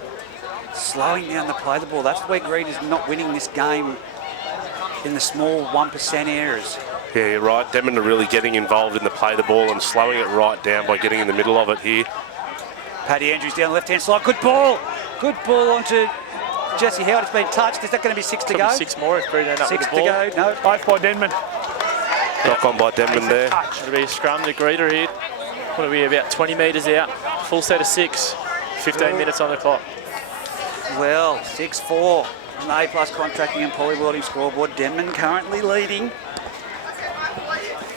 Slowing down the play the ball. That's where Green is not winning this game in the small 1% errors. Yeah, you're right. Denman are really getting involved in the play the ball and slowing it right down by getting in the middle of it here. Paddy Andrews down the left-hand side. Good ball. Good ball onto Jesse Howard. It's been touched. Is that going to be 6 to go? 6 more if Green end up with the ball. 6 to go. No. Both by Denman. Knock on by Denman there. It'll be a scrum to Greta here. It'll be about 20 metres out. Full set of 6. 15 minutes on the clock. Well, 6-4 on the A+ contracting and polywelding scoreboard. Denman currently leading.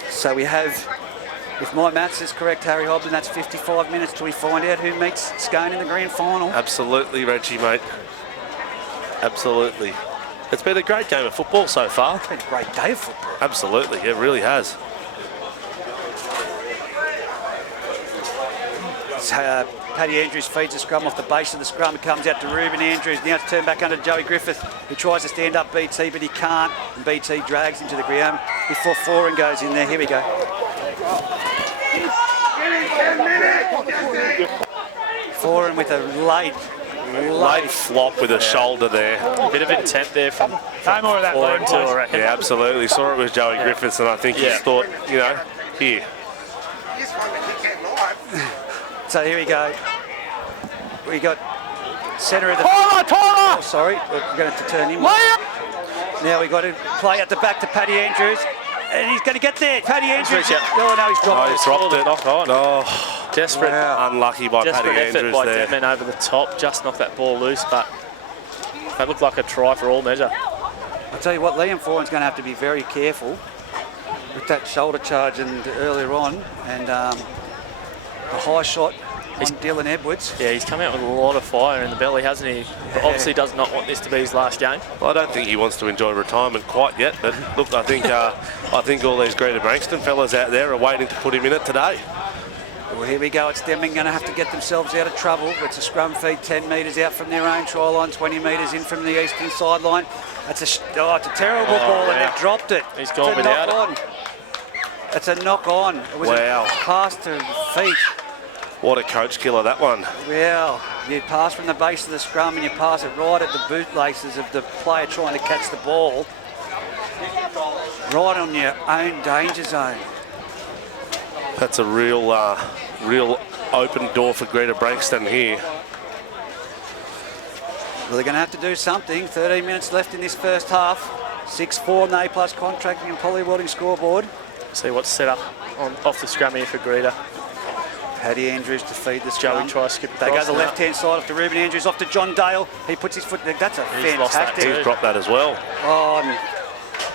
So we have, if my maths is correct, Harry Hobson, that's 55 minutes till we find out who meets Scone in the grand final. Absolutely, Reggie, mate. Absolutely. It's been a great game of football so far. It's been a great day of football. Absolutely, it really has. Paddy Andrews feeds the scrum off the base of the scrum. It comes out to Ruben Andrews. Now it's turned back under Joey Griffith, who tries to stand up BT, but he can't. And BT drags him to the ground before Foran goes in there. Here we go. Foran with a late flop with a shoulder there. A bit of intent there from No more of that Foran too, I reckon. Yeah, absolutely. Saw it with Joey Griffiths, and I think he thought, you know, here. So here we go. We got centre of the... Tyler! Oh, sorry, we're going to have to turn him. Now we've got to play at the back to Paddy Andrews. And he's going to get there. Paddy Andrews. Oh, no, he's dropped it. He's dropped it. Knock on. Oh, Desperate. Unlucky by Desperate Paddy effort Andrews by there. Denman over the top. Just knocked that ball loose, but that looked like a try for all measure. I'll tell you what, Liam Foran's going to have to be very careful with that shoulder charge and earlier on. And the high shot on Dylan Edwards. Yeah, he's come out with a lot of fire in the belly, hasn't he? But obviously does not want this to be his last game. Well, I don't think he wants to enjoy retirement quite yet, but look, I think all these Greta Branxton fellas out there are waiting to put him in it today. Well, here we go. It's Denman going to have to get themselves out of trouble. It's a scrum feed 10 metres out from their own try line, 20 metres in from the eastern sideline. It's a terrible ball, and they've dropped it. He's gone without it. It's a knock on. It was a pass to the feet. What a coach killer, that one. Well, you pass from the base of the scrum and you pass it right at the bootlaces of the player trying to catch the ball. Right on your own danger zone. That's a real open door for Greta Branxton here. Well, they're going to have to do something. 13 minutes left in this first half. 6-4 on the A+ contracting and Poly Welding scoreboard. See what's set up off the scrum here for Greta. Paddy Andrews to feed the scrum. Joey tries to skip They go across the now. left-hand side off to Ruben Andrews, off to John Dale. He puts his foot there. That's a fantastic. He's dropped that as well. And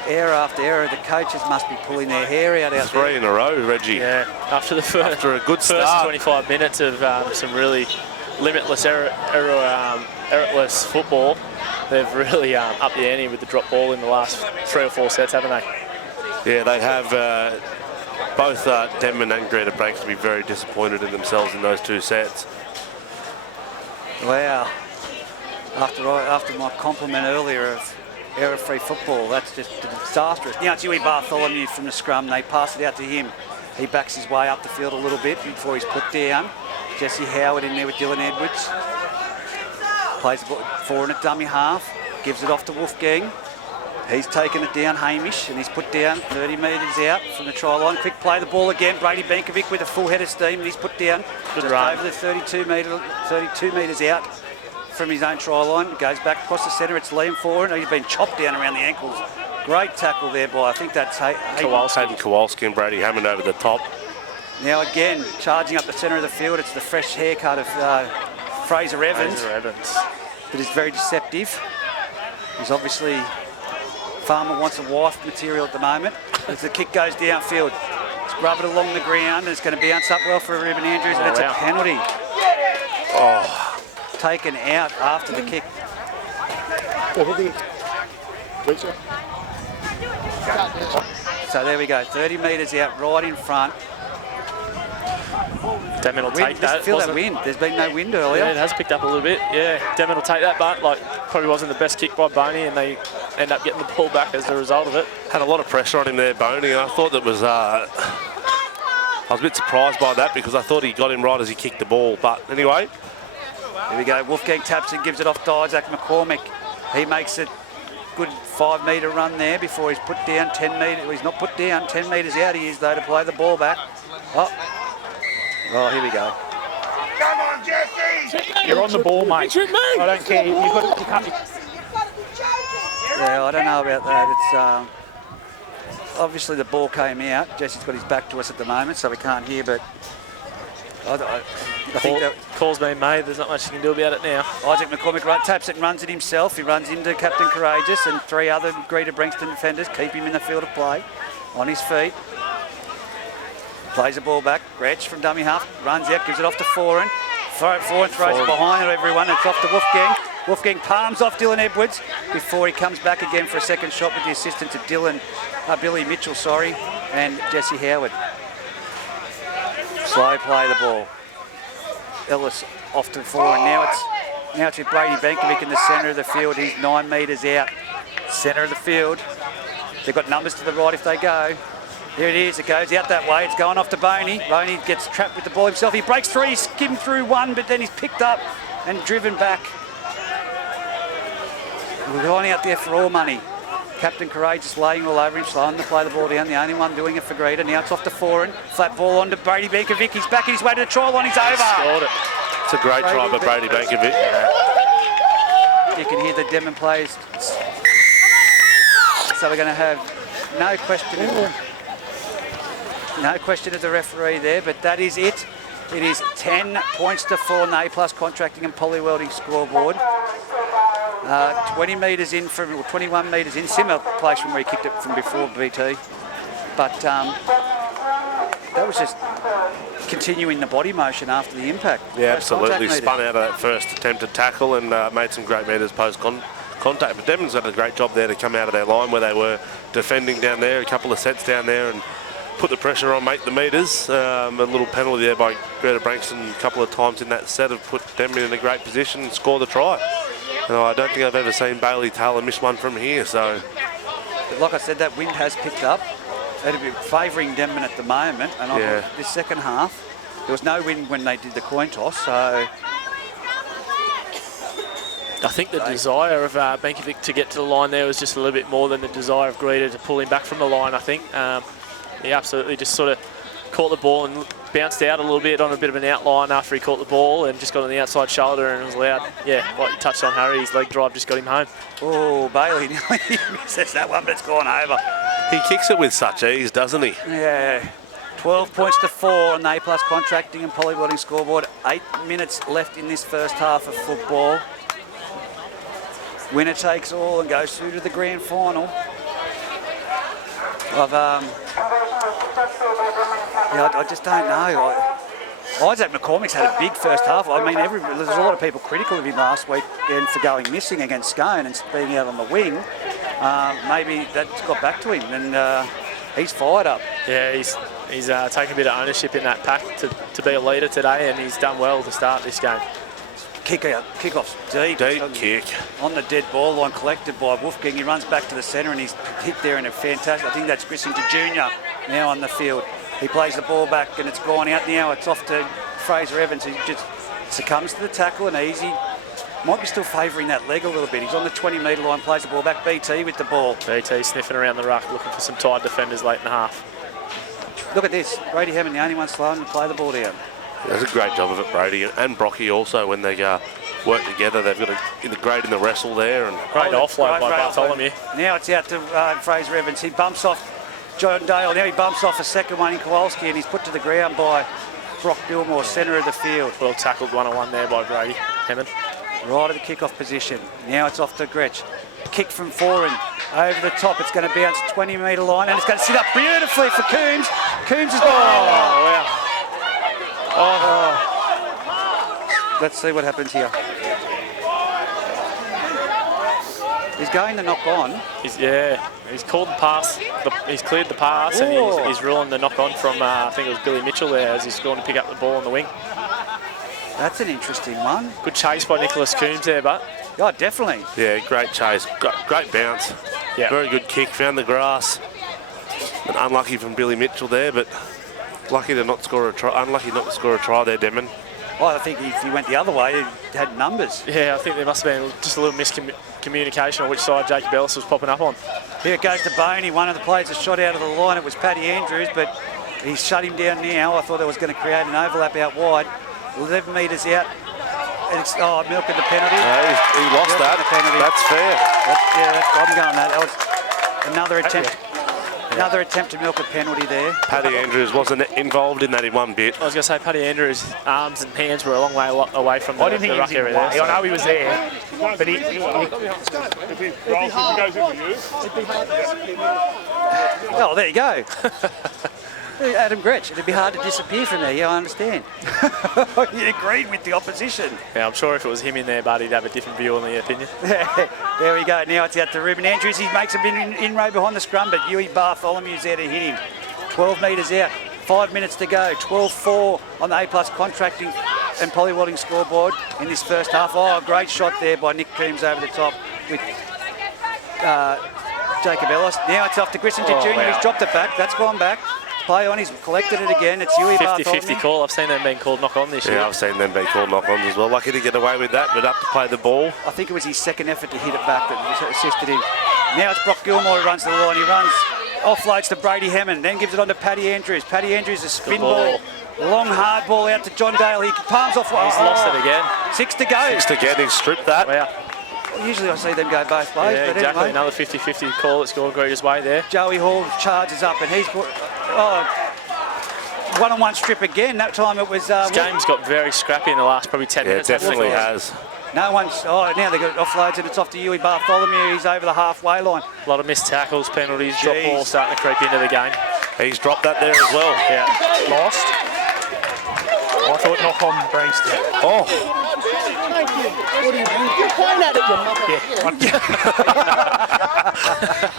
error after error. The coaches must be pulling their hair out there. 3 in a row, Reggie. Yeah, after a good first start. 25 minutes of some really limitless, errorless football, they've really upped the ante with the drop ball in the last 3 or 4 sets, haven't they? Yeah, they have both Denman and Greta Branxton be very disappointed in themselves in those 2 sets. Wow. After my compliment earlier of error-free football, that's just disastrous. Now it's Huey Bartholomew from the scrum. They pass it out to him. He backs his way up the field a little bit before he's put down. Jesse Howard in there with Dylan Edwards. Plays the ball forward at dummy half. Gives it off to Wolfgang. He's taken it down, Hamish, and he's put down 30 metres out from the try line. Quick play the ball again. Brady Benkovic with a full head of steam, and he's put down just over the 32 metres out from his own try line. Goes back across the centre. It's Liam Foran. He's been chopped down around the ankles. Great tackle there by, I think that's Hayden Kowalski and Brady Hammond over the top. Now again, charging up the centre of the field, it's the fresh haircut of Fraser Evans. That is very deceptive. He's obviously, Farmer wants a wife material at the moment. As the kick goes downfield, it's rub it along the ground, and it's going to bounce up well for Ruben Andrews, and it's a penalty. Taken out after the kick. So there we go, 30 metres out, right in front. Denman will take that. Feel that wind. There's been no wind earlier. Yeah, it has picked up a little bit. Yeah, Denman will take that, but probably wasn't the best kick by Boney, and they end up getting the ball back as a result of it. Had a lot of pressure on him there, Boney. I thought that was... I was a bit surprised by that because I thought he got him right as he kicked the ball. But anyway... Here we go. Wolfgang taps and gives it off to Isaac McCormick. He makes it good 5 metre run there before he's put down 10 metres. Well, he's not put down 10 metres out. He is though to play the ball back. Oh, here we go. Come on, Jesse! You're on the ball, mate. I don't care. You can't. Yeah, I don't know about that. It's obviously the ball came out. Jesse's got his back to us at the moment, so we can't hear. But I think that Call's been made. There's not much you can do about it now. Isaac McCormick taps it and runs it himself. He runs into Captain Courageous, and 3 other Greta Branxton defenders keep him in the field of play on his feet. Plays the ball back. Gretsch from dummy half runs out, gives it off to Foran. Foran throws it behind everyone. It's off to Wolfgang. Wolfgang palms off Dylan Edwards before he comes back again for a second shot with the assistance of Billy Mitchell, and Jesse Howard. Slow play the ball. Ellis off to Foran. Now it's with Brady Benkovic in the centre of the field. He's 9 metres out. Centre of the field. They've got numbers to the right if they go. Here it is, it goes out that way, it's going off to Boney. Boney gets trapped with the ball himself. He breaks through, he's skimmed through one, but then he's picked up and driven back. We're going out there for all money. Captain Courageous laying all over him, slowing to play the ball down. The only one doing it for Greta. Now it's off to Foran. Flat ball on to Brady Benkovic. He's back in his way to the try line, he's over. Scored it. It's a great try by Brady Benkovic. You can hear the Denman players. So we're going to have no question of the referee there, but that is it. It is 10 points to 4 on the A+ contracting and Poly Welding scoreboard. 20 metres in from, or 21 metres in, similar place from where he kicked it from before, BT. But that was just continuing the body motion after the impact. Yeah, absolutely. Spun out of that first attempted tackle and made some great metres post-contact. But Denman's done a great job there to come out of their line where they were defending down there, a couple of sets down there, and put the pressure on, make the metres. A little penalty there by Greta Branxton a couple of times in that set have put Denman in a great position and score the try. And I don't think I've ever seen Bailey Taylor miss one from here. So, But like I said, that wind has picked up. It'll be favouring Denman at the moment. And I thought this second half, there was no wind when they did the coin toss. So I think the desire of Benkovic to get to the line there was just a little bit more than the desire of Greta to pull him back from the line, I think. He absolutely just sort of caught the ball and bounced out a little bit on a bit of an outline after he caught the ball and just got on the outside shoulder and was allowed, like you touched on, Harry, his leg drive just got him home. Oh, Bailey nearly misses that one, but it's gone over. he kicks it with such ease, doesn't he? Yeah. 12 points to 4 on the A+ contracting and polyboarding scoreboard. 8 minutes left in this first half of football. Winner takes all and goes through to the grand final. I just don't know. Isaac McCormick's had a big first half. I mean, there's a lot of people critical of him last weekend for going missing against Scone and being out on the wing. Maybe that's got back to him, and he's fired up. Yeah, he's taken a bit of ownership in that pack to be a leader today, and he's done well to start this game. Kickoff's deep kick. On the dead ball line, collected by Wolfgang. He runs back to the centre and he's hit there in a fantastic. I think that's Grissinger Jr. now on the field. He plays the ball back and it's gone out now. It's off to Fraser Evans. He just succumbs to the tackle and easy. Might be still favouring that leg a little bit. He's on the 20-metre line, plays the ball back. BT with the ball. BT sniffing around the ruck, looking for some tired defenders late in the half. Look at this. Brady Hammond, the only one slowing to play the ball down. Does a great job of it, Brady, and Brocky also when they work together. They've got a great in the wrestle there. And great offload by Bartholomew. Now it's out to Fraser Evans. He bumps off John Dale. Now he bumps off a second one in Kowalski and he's put to the ground by Brock Gilmore, centre of the field. Well tackled one-on-one there by Brady Hammond. Right at the kick-off position. Now it's off to Gretsch. Kick from Foran. Over the top. It's going to bounce 20-metre line and it's going to sit up beautifully for Coombs. Coombs is wow. Let's see what happens here. He's going to knock on. He's called the pass. He's cleared the pass and he's ruling the knock on from, I think it was Billy Mitchell there as he's going to pick up the ball on the wing. That's an interesting one. Good chase by Nicholas Coombs there, but. Oh, definitely. Yeah, great chase. Great bounce. Yeah. Very good kick. Found the grass. And unlucky from Billy Mitchell there, but lucky to not score a try. Unlucky not to score a try there, Denman. Well, I think if he went the other way, he had numbers. Yeah, I think there must have been just a little miscommunication on which side Jacob Ellis was popping up on. Here it goes to Boney. One of the players has shot out of the line. It was Paddy Andrews, but he's shut him down now. I thought it was going to create an overlap out wide. 11 metres out. Milking the penalty. He lost that. That's fair. I'm going that. That was another attempt. Another attempt to milk a penalty there. Paddy Andrews wasn't involved in that in one bit. I was going to say Paddy Andrews' arms and hands were a long way away from the I didn't think he was in the way. I know he was there, but he Oh, there you go. Adam Gretsch. It'd be hard to disappear from there. Yeah, I understand. He agreed with the opposition. Yeah, I'm sure if it was him in there, but he'd have a different view on the opinion. There we go. Now it's out to Ruben Andrews. He makes a bit inroad behind the scrum, but Huey Bartholomew's there to hit him. 12 metres out. 5 minutes to go. 12-4 on the A+ contracting and polywelding scoreboard in this first half. Oh, great shot there by Nick Coombs over the top with Jacob Ellis. Now it's off to Grissinger Jr. Wow. He's dropped it back. That's gone back. Play on, he's collected it again. It's Huey 50-50 call. I've seen them being called knock-on this year. Yeah, I've seen them being called knock-ons as well. Lucky to get away with that, but up to play the ball. I think it was his second effort to hit it back that assisted him. Now it's Brock Gilmore who runs to the line. He runs, offloads to Brady Hammond, then gives it on to Paddy Andrews. Paddy Andrews, a spin ball. Long, hard ball out to John Dale. He palms off. He's lost it again. 6 to go. 6 to get. He's stripped that. Wow. Usually I see them go both ways. Yeah, but exactly. Anyway, Another 50-50 call that's gone Greta's way there. Joey Hall charges up and he's put... one-on-one strip again. That time it was... This game's got very scrappy in the last probably 10 minutes. Yeah, definitely has. No one's... now they got offloads and it's off to Huey Bartholomew. He's over the halfway line. A lot of missed tackles, penalties, drop ball starting to creep into the game. He's dropped that there as well. Yeah. lost. I thought knock on Branxton. Oh, Thank you. What are you doing? You're playing at it, you muppet.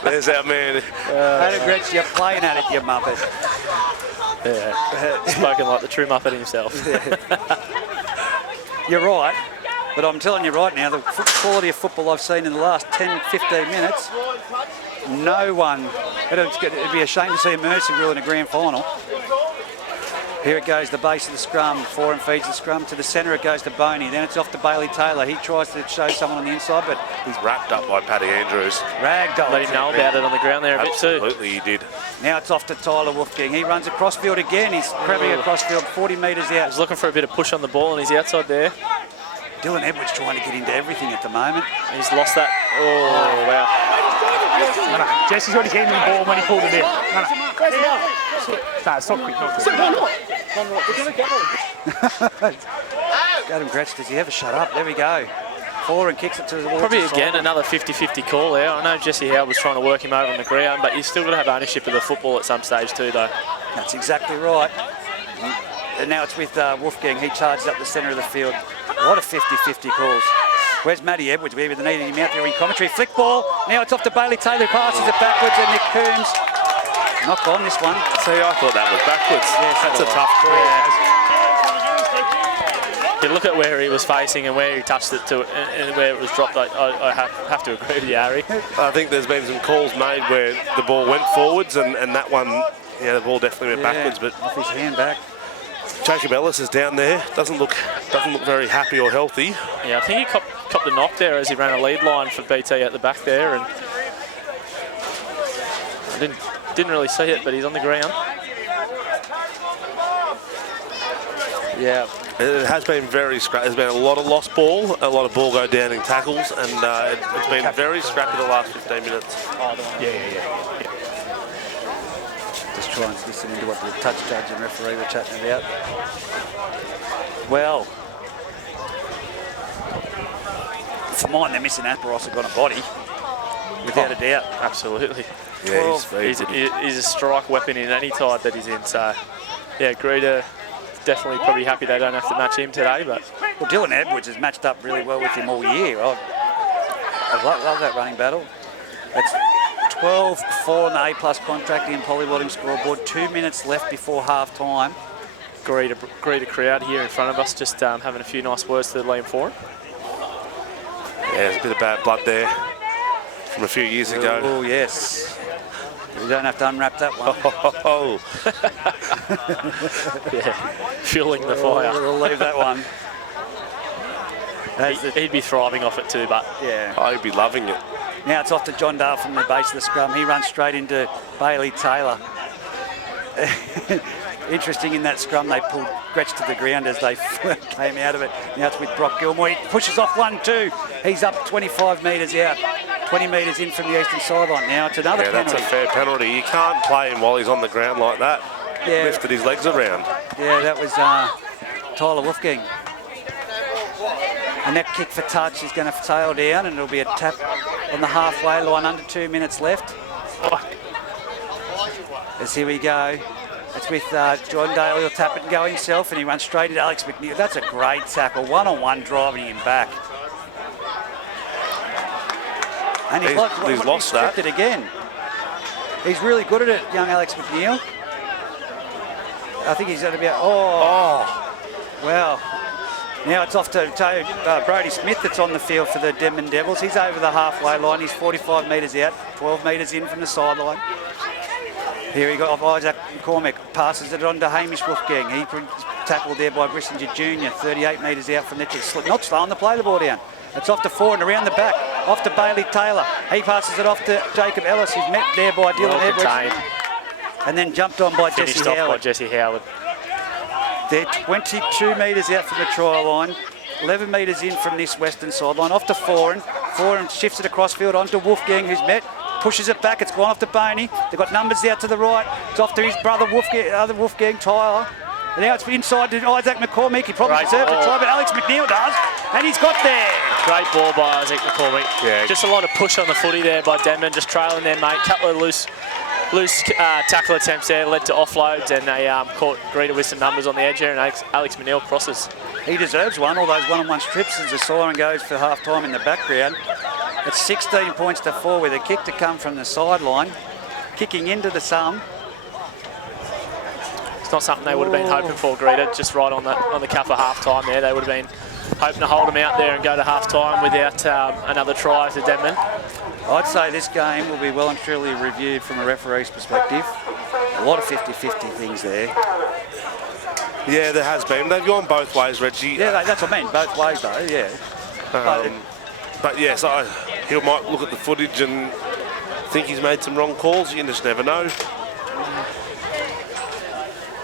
there's our man. Adam Gretsch, you're playing at it, you muppet. Yeah, spoken like the true Muppet himself. You're right, but I'm telling you right now, the quality of football I've seen in the last 10, 15 minutes, no one, it'd be a shame to see a mercy rule in a grand final. Here it goes, the base of the scrum. Foran feeds the scrum to the centre. It goes to Boney. Then it's off to Bailey Taylor. He tries to show someone on the inside, but He's wrapped up by Paddy Andrews. ragdoll. Let him know about it on the ground there a bit too. Absolutely, he did. Now it's off to Tyler Wolfgang. He runs across field again. He's crabbing across field 40 metres out. He's looking for a bit of push on the ball and he's outside there. Dylan Edwards trying to get into everything at the moment. He's lost that. Oh, wow. No. Jesse's got his hand on the ball when he pulled it in. No, it's not quick. Not quick. Adam Gretsch, does he ever shut up? There we go. Foran kicks it to the wall. Probably again another 50-50 call there. I know Jesse Howard was trying to work him over on the ground, but you still got to have ownership of the football at some stage too, though. That's exactly right. And now it's with Wolfgang. He charges up the centre of the field. A lot of 50-50 calls. Where's Matty Edwards? We even needed him out there in commentary. Flick ball. Now it's off to Bailey Taylor, who passes it backwards, and Nick Coombs. Knock on this one. See, I thought that was backwards. Yes, That's a all tough call. You look at where he was facing and where he touched it to and where it was dropped. I have to agree with you, Harry. I think there's been some calls made where the ball went forwards and that one, yeah, the ball definitely went backwards. But off his hand back. Jacob Ellis is down there. Doesn't look very happy or healthy. Yeah, I think he copped a knock there as he ran a lead line for BT at the back there, and I didn't really see it, but he's on the ground. Yeah. It has been very scrappy. There's been a lot of lost ball, a lot of ball go down in tackles, and it's been very scrappy the last 15 minutes. Yeah. Just try and listen into what the touch judge and referee were chatting about. Well, for mine, they're missing Aparos have got a body, without a doubt. Absolutely. Yeah, He's a strike weapon in any tide that he's in. So, yeah, Greta definitely probably happy they don't have to match him today. But Well, Dylan Edwards has matched up really well with him all year. I love that running battle. It's 12-4 on the A+ contracting and polywadding scoreboard. 2 minutes left before half time. Greta crowd here in front of us, just having a few nice words to Liam Foran. Yeah, there's a bit of bad blood there from a few years ago. Oh, yes. We don't have to unwrap that one. Oh, Yeah, fueling the fire. We'll leave that one. He'd be thriving off it too, but Yeah. I'd be loving it. Now it's off to John Dale from the base of the scrum. He runs straight into Bailey Taylor. Interesting, in that scrum, they pulled Gretsch to the ground as they came out of it. Now it's with Brock Gilmore. He pushes off 1-2. He's up 25 metres out. 20 metres in from the eastern sideline. Now it's another penalty. That's a fair penalty. You can't play him while he's on the ground like that. Yeah. Lifted his legs around. Yeah, that was Tyler Wolfgang. And that kick for touch is going to sail down, and it'll be a tap on the halfway line, under 2 minutes left. As here we go. It's with John Dale. He'll tap it and go himself, and he runs straight into Alex McNeil. That's a great tackle. One-on-one driving him back. And he's lost that. It again. He's really good at it, young Alex McNeil. I think he's going to be... Well, now it's off to Brodie Smith that's on the field for the Denman Devils. He's over the halfway line. He's 45 metres out, 12 metres in from the sideline. Here he got Isaac McCormick, passes it on to Hamish Wolfgang. He tackled there by Brissinger Jr., 38 metres out from there. Not slowing the play the ball down. It's off to Foran around the back, off to Bailey Taylor. He passes it off to Jacob Ellis, who's met there by Dylan Edwards. And then jumped on by Jesse Howard. Off by Jesse Howard. They're 22 metres out from the try line, 11 metres in from this western sideline, off to Foran. Foran shifts it across field onto Wolfgang, who's met, pushes it back, it's gone off to Boney. They've got numbers out to the right, it's off to his brother Wolfgang, Tyler. And now it's inside to Isaac McCormick. He probably deserves a try, but Alex McNeil does, and he's got there. Great ball by Isaac McCormick. Yeah. Just a lot of push on the footy there by Denman, just trailing their mate. Couple of loose Loose tackle attempts there led to offloads, and they caught Greta with some numbers on the edge here, and Alex McNeil crosses. He deserves one. All those one-on-one strips as the siren goes for half-time in the background. It's 16 points to 4 with a kick to come from the sideline. Kicking into the sum. It's not something they would have been hoping for, Greta, just right on the cuff of half-time there. They would have been hoping to hold them out there and go to half-time without another try to Denman. I'd say this game will be well and truly reviewed from a referee's perspective. A lot of 50-50 things there. Yeah, there has been. They've gone both ways, Reggie. Yeah, that's what I mean. Both ways, though, yeah. But yes, he might look at the footage and think he's made some wrong calls. You just never know.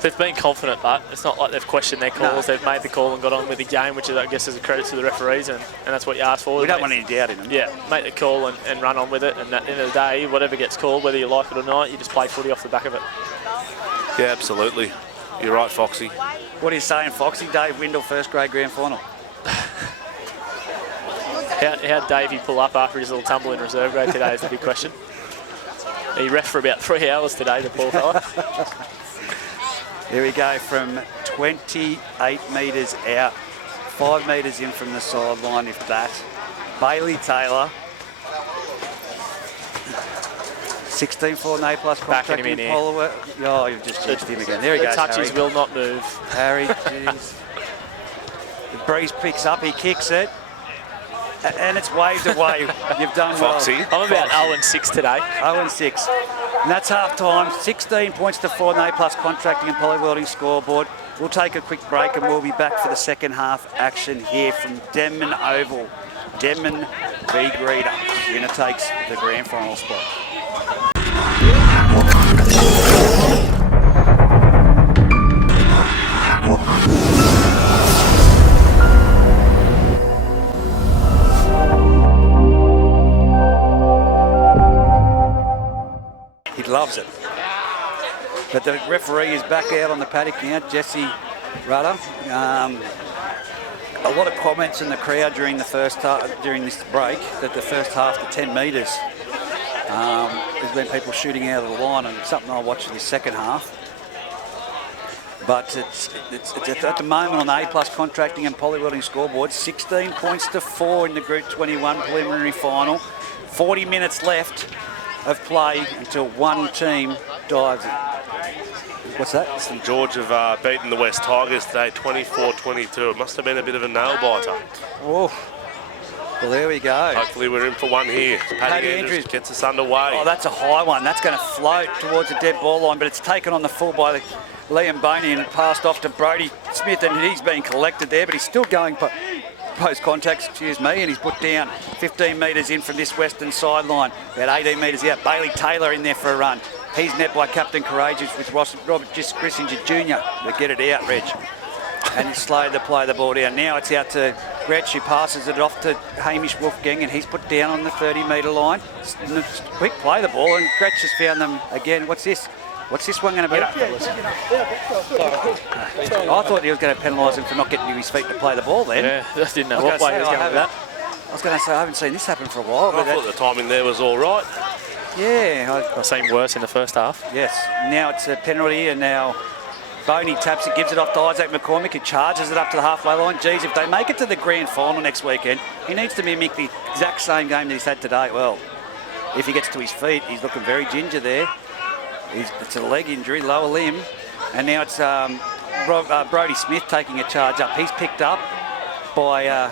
They've been confident, but it's not like they've questioned their calls. No. They've made the call and got on with the game, which is, I guess, is a credit to the referees, and that's what you ask for. We don't want any doubt in them. Yeah, make the call and run on with it, and at the end of the day, whatever gets called, whether you like it or not, you just play footy off the back of it. Yeah, absolutely. You're right, Foxy. What are you saying, Foxy? Dave Windle, first grade grand final. How'd Davey pull up after his little tumble in reserve grade today is the big question. He ref for about 3 hours today, the poor fella. Here we go from 28 metres out. 5 metres in from the sideline, if that. Bailey Taylor. 16-4 no plus backing him in here. Oh, you've just jinxed him again. There he goes, touches Harry. will not move. Harry, jeez. The breeze picks up, he kicks it. And it's waved away. You've done Foxy. well. I'm about 0-6 today. 0-6. And that's half-time. 16 points to 4 no plus contracting and polywelding scoreboard. We'll take a quick break and we'll be back for the second half action here from Denman Oval. Denman v Greta. Winner takes the grand final spot. He loves it. But the referee is back out on the paddock now, Jesse Rudder. A lot of comments in the crowd during the first during this break that the first half to 10 metres there's been people shooting out of the line, and it's something I'll watch in the second half. But it's at the moment on the A+ contracting and polywelding scoreboard, 16 points to 4 in the Group 21 preliminary final. 40 minutes left of play until one team dives in. What's that? St George have beaten the West Tigers today, 24-22. It must have been a bit of a nail-biter. Oh, well, there we go. Hopefully we're in for one here. Paddy Andrews gets us underway. Oh, that's a high one. That's going to float towards the dead ball line, but it's taken on the full by Liam Boney and it passed off to Brody Smith, and he's been collected there, but he's still going post-contact, and he's put down 15 metres in from this western sideline. About 18 metres out. Bailey Taylor in there for a run. He's net by Captain Courageous with Robert Grissinger Jr. But get it out, Reg. And he's slow to play the ball down. Now it's out to Gretsch, who passes it off to Hamish Wolfgang, and he's put down on the 30-metre line. Quick play the ball, and Gretsch has found them again. What's this? What's this one going to be? I thought he was going to penalise him for not getting to his feet to play the ball then. Yeah, I just didn't know what way he was going with that. I was going to say, I haven't seen this happen for a while. I thought the timing there was all right. Yeah. I've seen worse in the first half. Yes. Now it's a penalty, and now Boney taps it, gives it off to Isaac McCormick, who charges it up to the halfway line. Geez, if they make it to the grand final next weekend, he needs to mimic the exact same game that he's had today. Well, if he gets to his feet, he's looking very ginger there. It's a leg injury, lower limb. And now it's Brody Smith taking a charge up. He's picked up by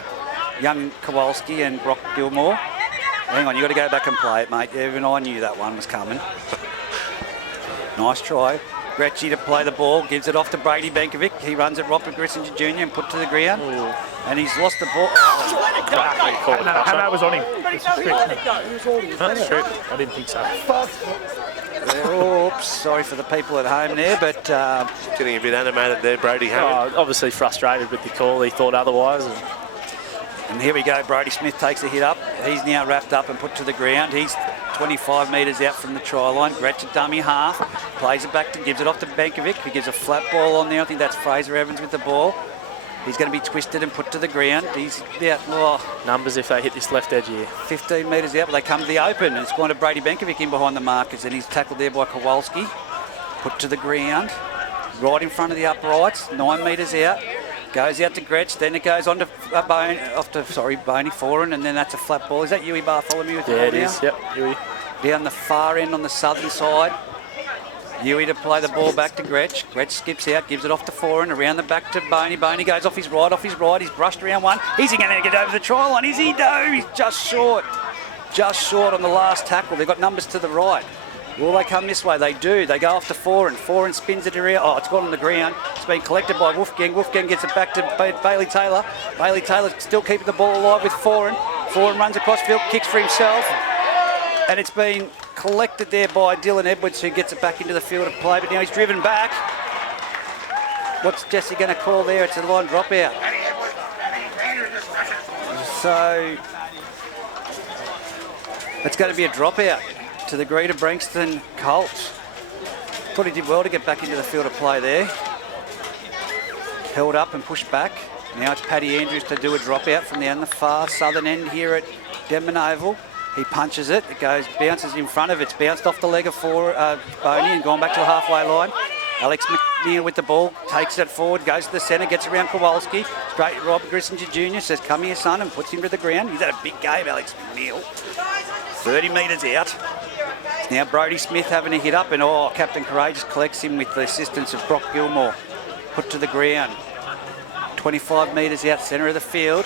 young Kowalski and Brock Gilmore. Hang on, you've got to go back and play it, mate. Even I knew that one was coming. Nice try. Gretschy to play the ball, gives it off to Brady Benkovic. He runs it Robert Grissinger Jr. and put to the ground. Ooh. And he's lost the ball. That was on him. That's true. I didn't think so. Oops, sorry for the people at home there, but... Getting a bit animated there, Brady Hammond. Obviously frustrated with the call. He thought otherwise. And here we go. Brody Smith takes a hit up. He's now wrapped up and put to the ground. He's 25 metres out from the try line. Gretsch dummy half. Plays it back, gives it off to Benkovic, who gives a flat ball on there. I think that's Fraser Evans with the ball. He's going to be twisted and put to the ground. He's Numbers if they hit this left edge here. 15 metres out, but they come to the open. And it's gone to Brady Benkovic in behind the markers, and he's tackled there by Kowalski. Put to the ground, right in front of the uprights, 9 metres out. Goes out to Gretsch, then it goes on to Boney Foran, and then that's a flat ball. Is that Huey Bartholomew with the ball it is. Yep, Huey. Down the far end on the southern side. Huey to play the ball back to Gretsch. Gretsch skips out, gives it off to Foran, around the back to Boney. Boney goes off his right. He's brushed around one. Is he going to get over the try line? Is he? No, he's just short. Just short on the last tackle. They've got numbers to the right. Will they come this way? They do. They go off to Foran. Foran spins it around. Oh, it's gone on the ground. It's been collected by Wolfgang. Wolfgang gets it back to Bailey Taylor. Bailey Taylor still keeping the ball alive with Foran. Foran runs across field, kicks for himself. And it's been collected there by Dylan Edwards, who gets it back into the field of play. But now he's driven back. What's Jesse going to call there? It's a line dropout. So it's going to be a dropout to the Greta Branxton Colts. Thought he did well to get back into the field of play there. Held up and pushed back. Now it's Paddy Andrews to do a dropout from the far southern end here at Denman Oval. He punches it. It goes, bounces in front of it. It's bounced off the leg of Boney and gone back to the halfway line. Alex McNeil with the ball, takes it forward, goes to the centre, gets around Kowalski. Straight Rob Grissinger Jr. says, come here, son, and puts him to the ground. He's had a big game, Alex McNeil. 30 metres out. Now Brodie Smith having a hit up, and Captain Courageous collects him with the assistance of Brock Gilmore. Put to the ground. 25 metres out, centre of the field.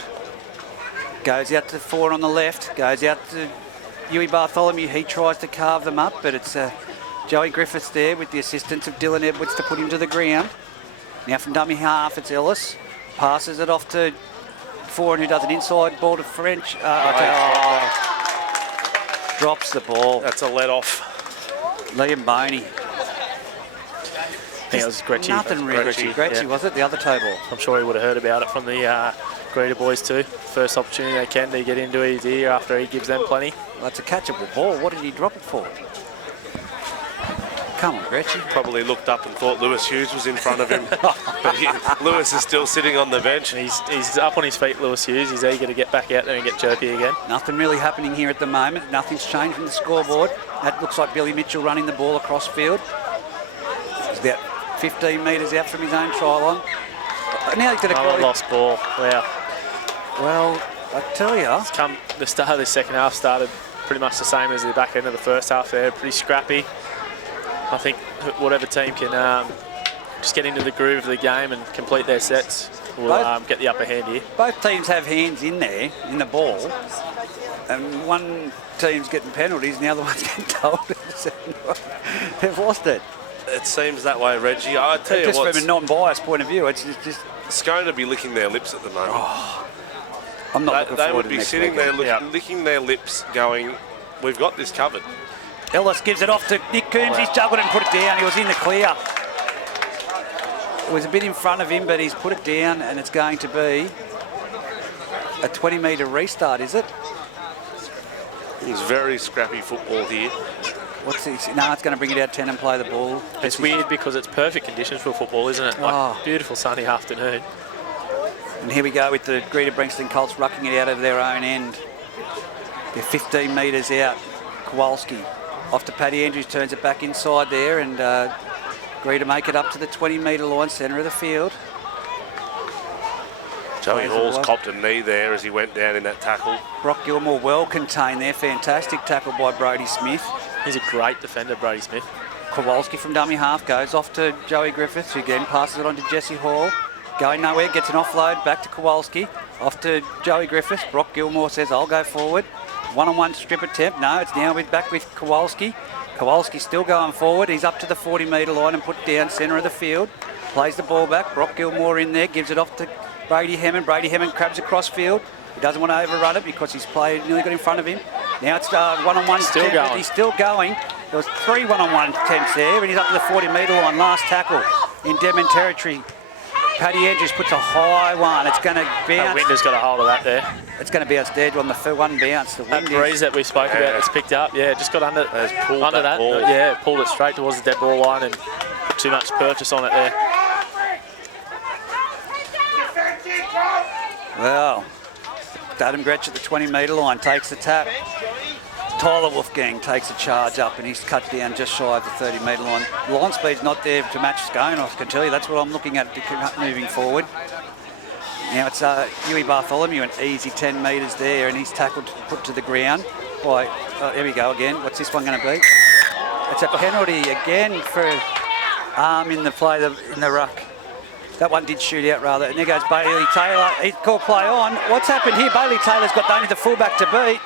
Goes out to Foran on the left. Goes out to Huey Bartholomew. He tries to carve them up, but it's Joey Griffiths there with the assistance of Dylan Edwards to put him to the ground. Now from dummy half, it's Ellis. Passes it off to Foran, who does an inside ball to French. Drops the ball. That's a let off. Liam Boney. I think it was Gretchy. Nothing really. Gretchy, was it? The other table. I'm sure he would have heard about it from the Greta boys too. First opportunity they can to get into his ear after he gives them plenty. Well, that's a catchable ball. What did he drop it for? Come on, Gretchy. Probably looked up and thought Lewis Hughes was in front of him. But Lewis is still sitting on the bench. He's up on his feet, Lewis Hughes. He's eager to get back out there and get chirpy again. Nothing really happening here at the moment. Nothing's changed from the scoreboard. That looks like Billy Mitchell running the ball across field. He's about 15 metres out from his own try line. Now he's going to Another lost ball. Wow. Well, I tell you. The start of the second half started pretty much the same as the back end of the first half there. Pretty scrappy. I think whatever team can just get into the groove of the game and complete their sets will get the upper hand here. Both teams have hands in there, in the ball, and one team's getting penalties and the other one's getting told. They've lost it. It seems that way, Reggie. I tell you what, what, just from a non-biased point of view, it's just... It's going to be licking their lips at the moment. Oh, I'm not looking they forward would to be next sitting there weekend. licking their lips going, we've got this covered. Ellis gives it off to Nick Coombs. He's juggled it and put it down. He was in the clear. It was a bit in front of him, but he's put it down, and it's going to be a 20-metre restart, is it? It's very scrappy football here. What's this? No, it's going to bring it out 10 and play the ball. It's weird because it's perfect conditions for football, isn't it? Like beautiful sunny afternoon. And here we go with the Greta Branxton Colts rucking it out of their own end. They're 15 metres out. Kowalski off to Paddy Andrews, turns it back inside there, and Greta make it up to the 20-metre line, centre of the field. Joey Hall's copped a knee there as he went down in that tackle. Brock Gilmore well contained there. Fantastic tackle by Brodie Smith. He's a great defender, Brodie Smith. Kowalski from dummy half goes off to Joey Griffiths, who again passes it on to Jesse Hall. Going nowhere, gets an offload, back to Kowalski. Off to Joey Griffiths. Brock Gilmore says, I'll go forward. One-on-one strip attempt. No, it's now back with Kowalski. Kowalski still going forward. He's up to the 40-metre line and put down centre of the field. Plays the ball back. Brock Gilmore in there, gives it off to Brady Hammond. Brady Hammond crabs across field. He doesn't want to overrun it because he's nearly got in front of him. Now it's one-on-one. Still going. He's still going. There was 3 one-on-one attempts there, and he's up to the 40-metre line. Last tackle in Denman territory. Paddy Andrews puts a high one. It's going to bounce. Winder's got a hold of that there. It's going to bounce dead on the one bounce. That breeze that we spoke about that's picked up, just got under that ball. Yeah, pulled it straight towards the dead ball line and too much purchase on it there. Well, Adam Gretsch at the 20-metre line takes the tap. Tyler Wolfgang takes a charge up and he's cut down just shy of the 30-metre line. Line speed's not there to match Scone, I can tell you. That's what I'm looking at moving forward. Now it's Huey Bartholomew, an easy 10 metres there, and he's tackled, put to the ground by, here we go again. What's this one going to be? It's a penalty again for arm in the play, in the ruck. That one did shoot out rather. And there goes Bailey Taylor. He's called play on. What's happened here? Bailey Taylor's got only the fullback to beat.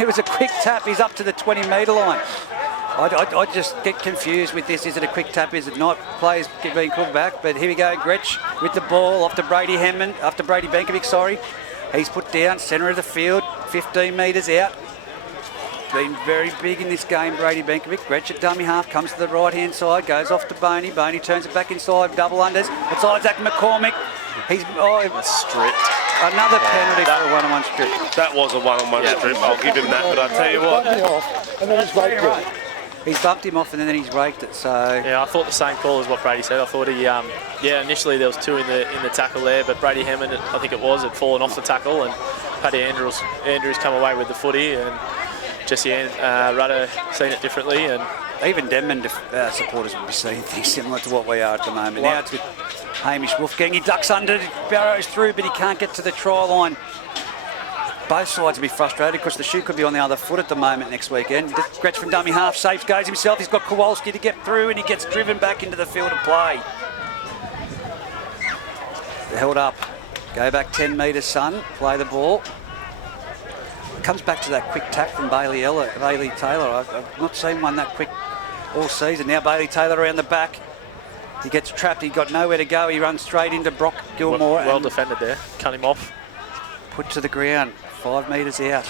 It was a quick tap. He's up to the 20-metre line. I just get confused with this. Is it a quick tap? Is it not? Players being called back. But here we go. Gretsch with the ball off to Brady Benkovic, sorry. He's put down, centre of the field, 15 metres out. Been very big in this game, Brady Benkovic. Gretsch at dummy half, comes to the right-hand side, goes off to Boney. Boney turns it back inside, double unders. It's Isaac McCormick. He's stripped. Another penalty for a one-on-one strip. That was a one-on-one strip. I'll give him that, but I tell you what. And then he's raked it. He's bumped him off and then he's raked it. So yeah, I thought the same call as what Brady said. I thought he, initially there was two in the tackle there, but Brady Hammond, I think it was, had fallen off the tackle, and Paddy Andrews come away with the footy, and Jesse Rudder seen it differently, and even Denman supporters will be seeing things similar to what we are at the moment. Now it's with Hamish Wolfgang. He ducks under, barrows through, but he can't get to the try line. Both sides will be frustrated because the shoe could be on the other foot at the moment next weekend. Gretsch from dummy half, safe goes himself. He's got Kowalski to get through and he gets driven back into the field of play. Held up. Go back 10 metres, son. Play the ball. Comes back to that quick tap from Bailey Taylor. I've not seen one that quick all season. Now Bailey Taylor around the back. He gets trapped. He got nowhere to go. He runs straight into Brock Gilmore. Well defended there. Cut him off. Put to the ground. 5 metres out.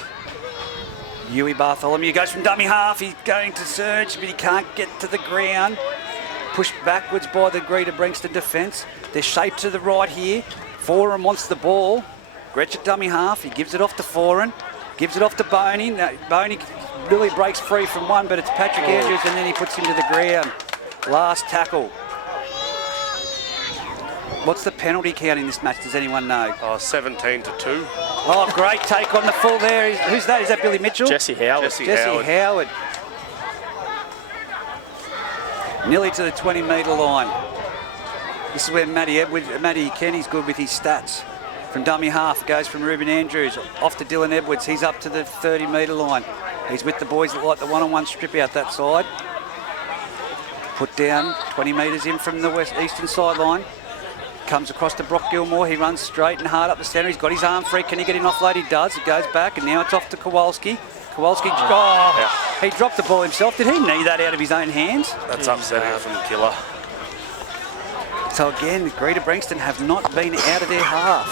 Huey Bartholomew goes from dummy half. He's going to surge, but he can't get to the ground. Pushed backwards by the Greta Branxton defence. They're shaped to the right here. Foran wants the ball. Gretsch at dummy half. He gives it off to Foran. Gives it off to Boney. Now, Boney really breaks free from one, but it's Patrick Andrews, and then he puts him to the ground. Last tackle. What's the penalty count in this match? Does anyone know? 17-2. Oh, great take on the full there. Who's that? Is that Billy Mitchell? Jesse Howard. Jesse Howard. Nearly to the 20-metre line. This is where Matty Kenny's good with his stats. From dummy half, goes from Ruben Andrews off to Dylan Edwards. He's up to the 30-metre line. He's with the boys that like the one-on-one strip out that side. Put down 20 metres in from the eastern sideline. Comes across to Brock Gilmore. He runs straight and hard up the centre. He's got his arm free. Can he get in offload? He does. It goes back, and now it's off to Kowalski. Kowalski, he dropped the ball himself. Did he knee that out of his own hands? That's upsetting from Killer. So again, Greta Branxton have not been out of their half.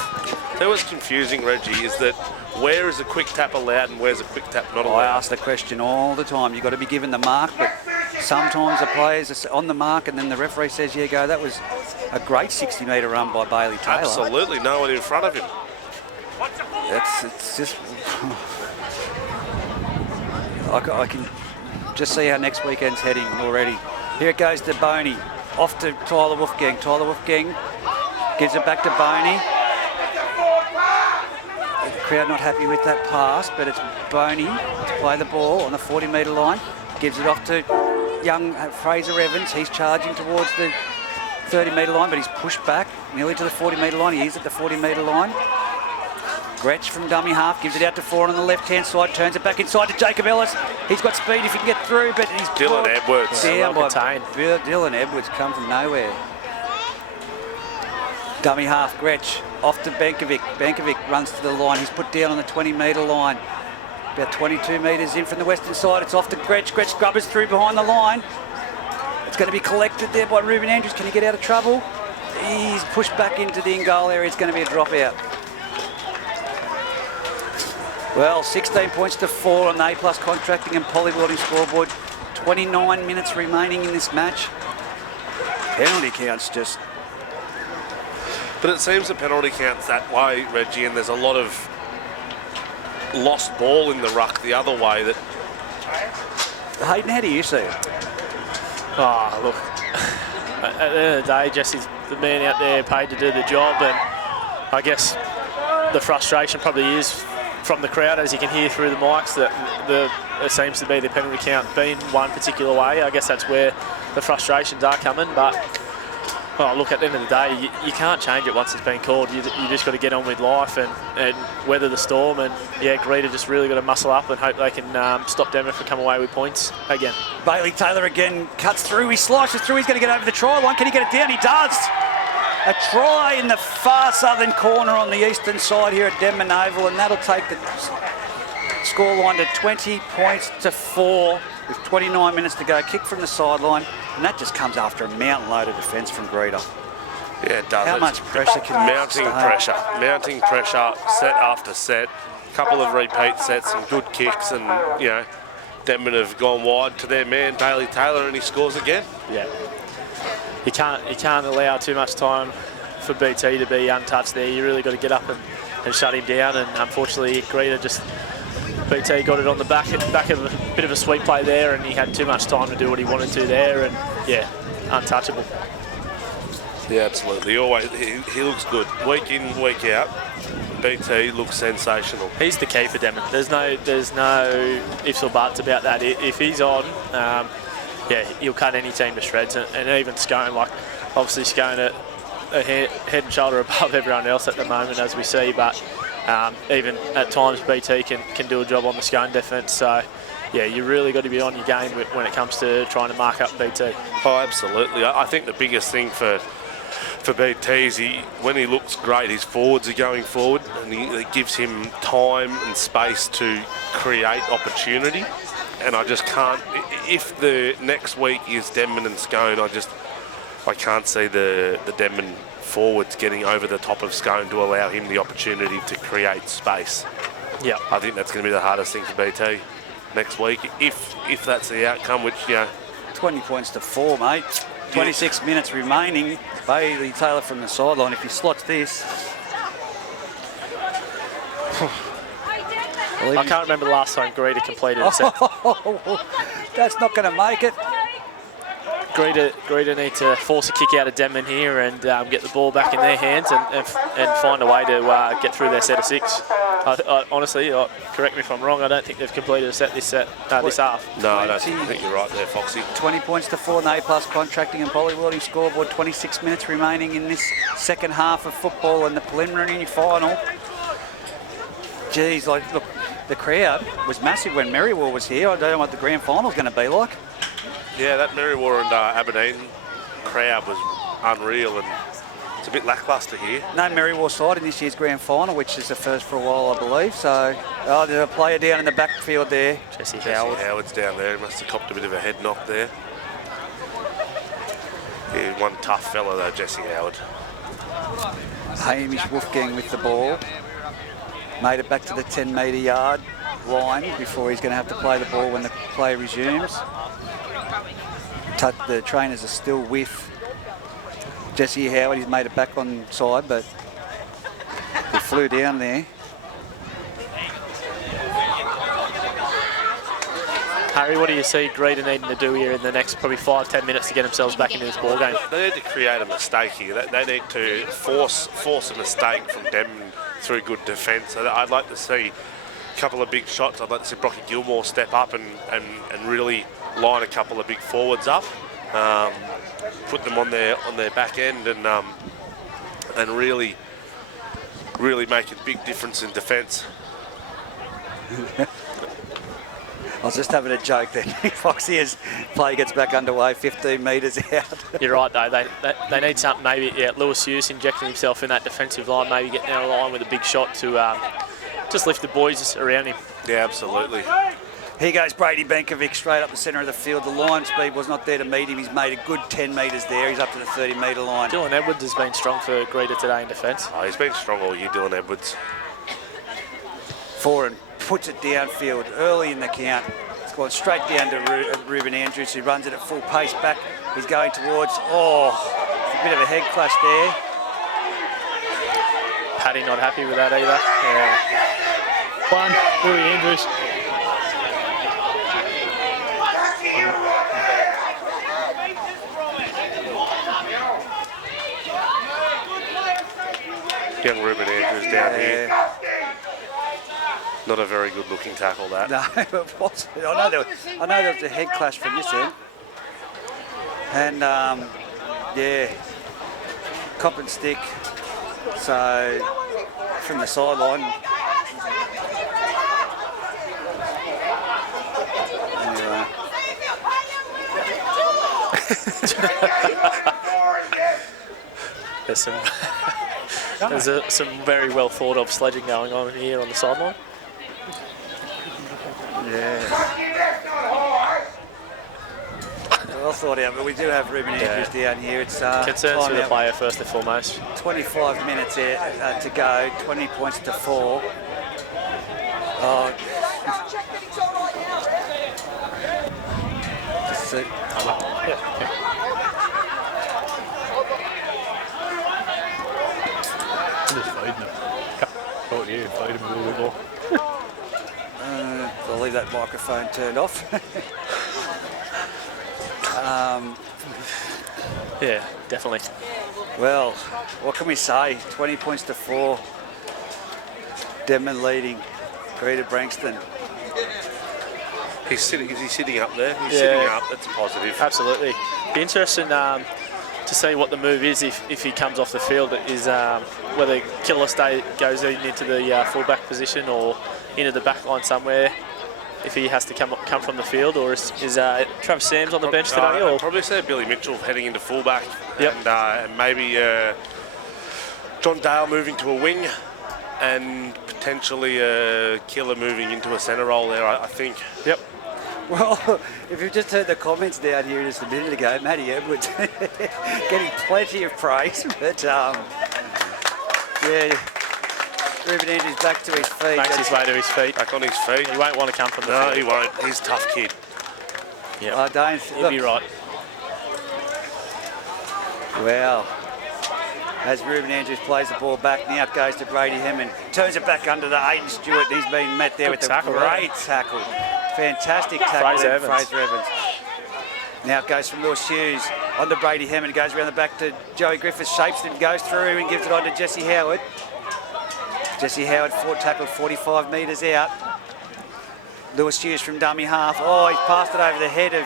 That was confusing, Reggie, is that where is a quick tap allowed and where's a quick tap not allowed? I ask the question all the time. You've got to be given the mark, but sometimes the players are on the mark and then the referee says, yeah, go. That was a great 60-metre run by Bailey Taylor. Absolutely, no one in front of him. It's just... I can just see how next weekend's heading already. Here it goes to Boney. Off to Tyler Wolfgang. Tyler Wolfgang gives it back to Boney. The crowd not happy with that pass, but it's Boney to play the ball on the 40-metre line. Gives it off to young Fraser Evans. He's charging towards the 30-metre line, but he's pushed back nearly to the 40-metre line. He is at the 40-metre line. Gretsch from dummy half gives it out to Foran on the left-hand side, turns it back inside to Jacob Ellis. He's got speed if he can get through, but he's Dylan Edwards. Down by Dylan Edwards, come from nowhere. Dummy half, Gretsch off to Benkovic. Benkovic runs to the line. He's put down on the 20-metre line. About 22 metres in from the western side. It's off to Gretsch. Gretsch grubbers through behind the line. It's going to be collected there by Ruben Andrews. Can he get out of trouble? He's pushed back into the in-goal area. It's going to be a dropout. Well, 16 points to 4 on the A+ contracting and polybuilding scoreboard. 29 minutes remaining in this match. Penalty counts just... But it seems the penalty counts that way, Reggie, and there's a lot of lost ball in the ruck the other way. That Hayden, how do you see it? Oh, look, at the end of the day, Jesse's the man out there paid to do the job, and I guess the frustration probably is from the crowd, as you can hear through the mics, that it seems to be the penalty count being one particular way. I guess that's where the frustrations are coming. But look, at the end of the day, you can't change it once it's been called. You just got to get on with life and weather the storm. And yeah, Greta just really got to muscle up and hope they can stop Denman from coming away with points again. Bailey Taylor again cuts through. He slices through. He's going to get over the try line. Can he get it down? He does. A try in the far southern corner on the eastern side here at Denman Oval, and that'll take the scoreline to 20 points to 4 with 29 minutes to go. Kick from the sideline, and that just comes after a mountain load of defence from Greta. Yeah, it does. How much pressure can you Mounting pressure, set after set. A couple of repeat sets and good kicks, and Denman have gone wide to their man Bailey Taylor, and he scores again. Yeah. You can't allow too much time for BT to be untouched there. You really got to get up and shut him down. And unfortunately, Greta BT got it on the back of a bit of a sweep play there, and he had too much time to do what he wanted to there. And yeah, untouchable. Yeah, absolutely. He looks good week in, week out. BT looks sensational. He's the key for Denman. There's no ifs or buts about that. If he's on. He'll cut any team to shreds, and even Scone, obviously Scone a head and shoulder above everyone else at the moment, as we see, but even at times BT can do a job on the Scone defence. So, yeah, you really got to be on your game when it comes to trying to mark up BT. Oh, absolutely. I think the biggest thing for BT is when he looks great, his forwards are going forward, and it gives him time and space to create opportunity. And I just can't. If the next week is Denman and Scone, I can't see the Denman forwards getting over the top of Scone to allow him the opportunity to create space. Yeah, I think that's going to be the hardest thing for BT next week. If that's the outcome, which 20 points to 4, mate. 26 minutes remaining. Bailey Taylor from the sideline. If he slots this. I can't remember the last time Greta completed a set. That's not going to make it. Greta need to force a kick out of Denman here and get the ball back in their hands and find a way to get through their set of 6. Honestly, correct me if I'm wrong, I don't think they've completed a set this half. No, I don't think you're right there, Foxy. 20 points to 4 in the A+ contracting and polywelding scoreboard. 26 minutes remaining in this second half of football and the preliminary final. Geez, look, the crowd was massive when Merriwell was here. I don't know what the grand final's going to be like. Yeah, that Merriwell and Aberdeen crowd was unreal, and it's a bit lacklustre here. No Merriwell side in this year's grand final, which is the first for a while, I believe. So, there's a player down in the backfield there. Jesse Howard's down there. He must have copped a bit of a head knock there. Yeah, one tough fella though, Jesse Howard. Hamish Wolfgang with the ball. Made it back to the 10-metre yard line before he's going to have to play the ball when the play resumes. The trainers are still with Jesse Howard. He's made it back on side, but he flew down there. Harry, what do you see Greta needing to do here in the next probably 5-10 minutes to get themselves back into this ball game? They need to create a mistake here. They need to force a mistake from Denman through good defence. So I'd like to see a couple of big shots. I'd like to see Brocky Gilmore step up and really line a couple of big forwards up, put them on their back end, and really make a big difference in defence. I was just having a joke there. Foxy, as play gets back underway, 15 metres out. You're right, though. They need something, maybe, Lewis Hughes injecting himself in that defensive line, maybe getting down the line with a big shot to just lift the boys around him. Yeah, absolutely. Here goes Brady Benkovic straight up the centre of the field. The line speed was not there to meet him. He's made a good 10 metres there. He's up to the 30-metre line. Dylan Edwards has been strong for Greta today in defence. Oh, he's been strong all year, Dylan Edwards. Foran puts it downfield early in the count. It's gone straight down to Ruben Andrews, who runs it at full pace back. He's going towards, a bit of a head clash there. Paddy not happy with that either. One, Ruben Andrews. Young Ruben Andrews down here. Not a very good looking tackle, that. No, it wasn't. I know there was a head clash from this end. And, yeah, cop and stick. So, from the sideline. Anyway. There's some very well thought of sledging going on here on the sideline. Yeah. Well thought out, but we do have Ruben Andrews down here. It's concerns for the player first and foremost. 25 minutes to go, 20 points to 4. Just see. Just feeding him. Thought you feed him a little bit more. I'll leave that microphone turned off. Yeah, definitely. Well, what can we say? 20 points to 4. Denman leading. Greta Branxton. Is he sitting up there? He's sitting up. That's a positive. Absolutely. Be interesting to see what the move is if he comes off the field. Is whether Killer goes into the fullback position or into the back line somewhere. If he has to come from the field, or is Travis Sams on the bench today? Or I'd probably say Billy Mitchell heading into fullback. Yep. And maybe John Dale moving to a wing, and potentially Killer moving into a centre role there, I think. Yep. Well, if you've just heard the comments down here just a minute ago, Matty Edwards getting plenty of praise, but yeah, Ruben Andrews back to his feet. Makes his way to his feet. Back on his feet. He won't want to come from the No, field. he won't. He's a tough kid. Yeah, I don't. he'll be right. Well, as Ruben Andrews plays the ball back, now it goes to Brady Hammond. Turns it back under the Aiden Stewart. He's been met there Good with tackle, a great tackle. Fantastic tackle. Fraser Evans. Now it goes from Lewis Hughes onto Brady Hammond. Goes around the back to Joey Griffiths. Shapes it, goes through and gives it on to Jesse Howard. Jesse Howard tackled 45 metres out. Lewis Hughes from dummy half. Oh, he's passed it over the head of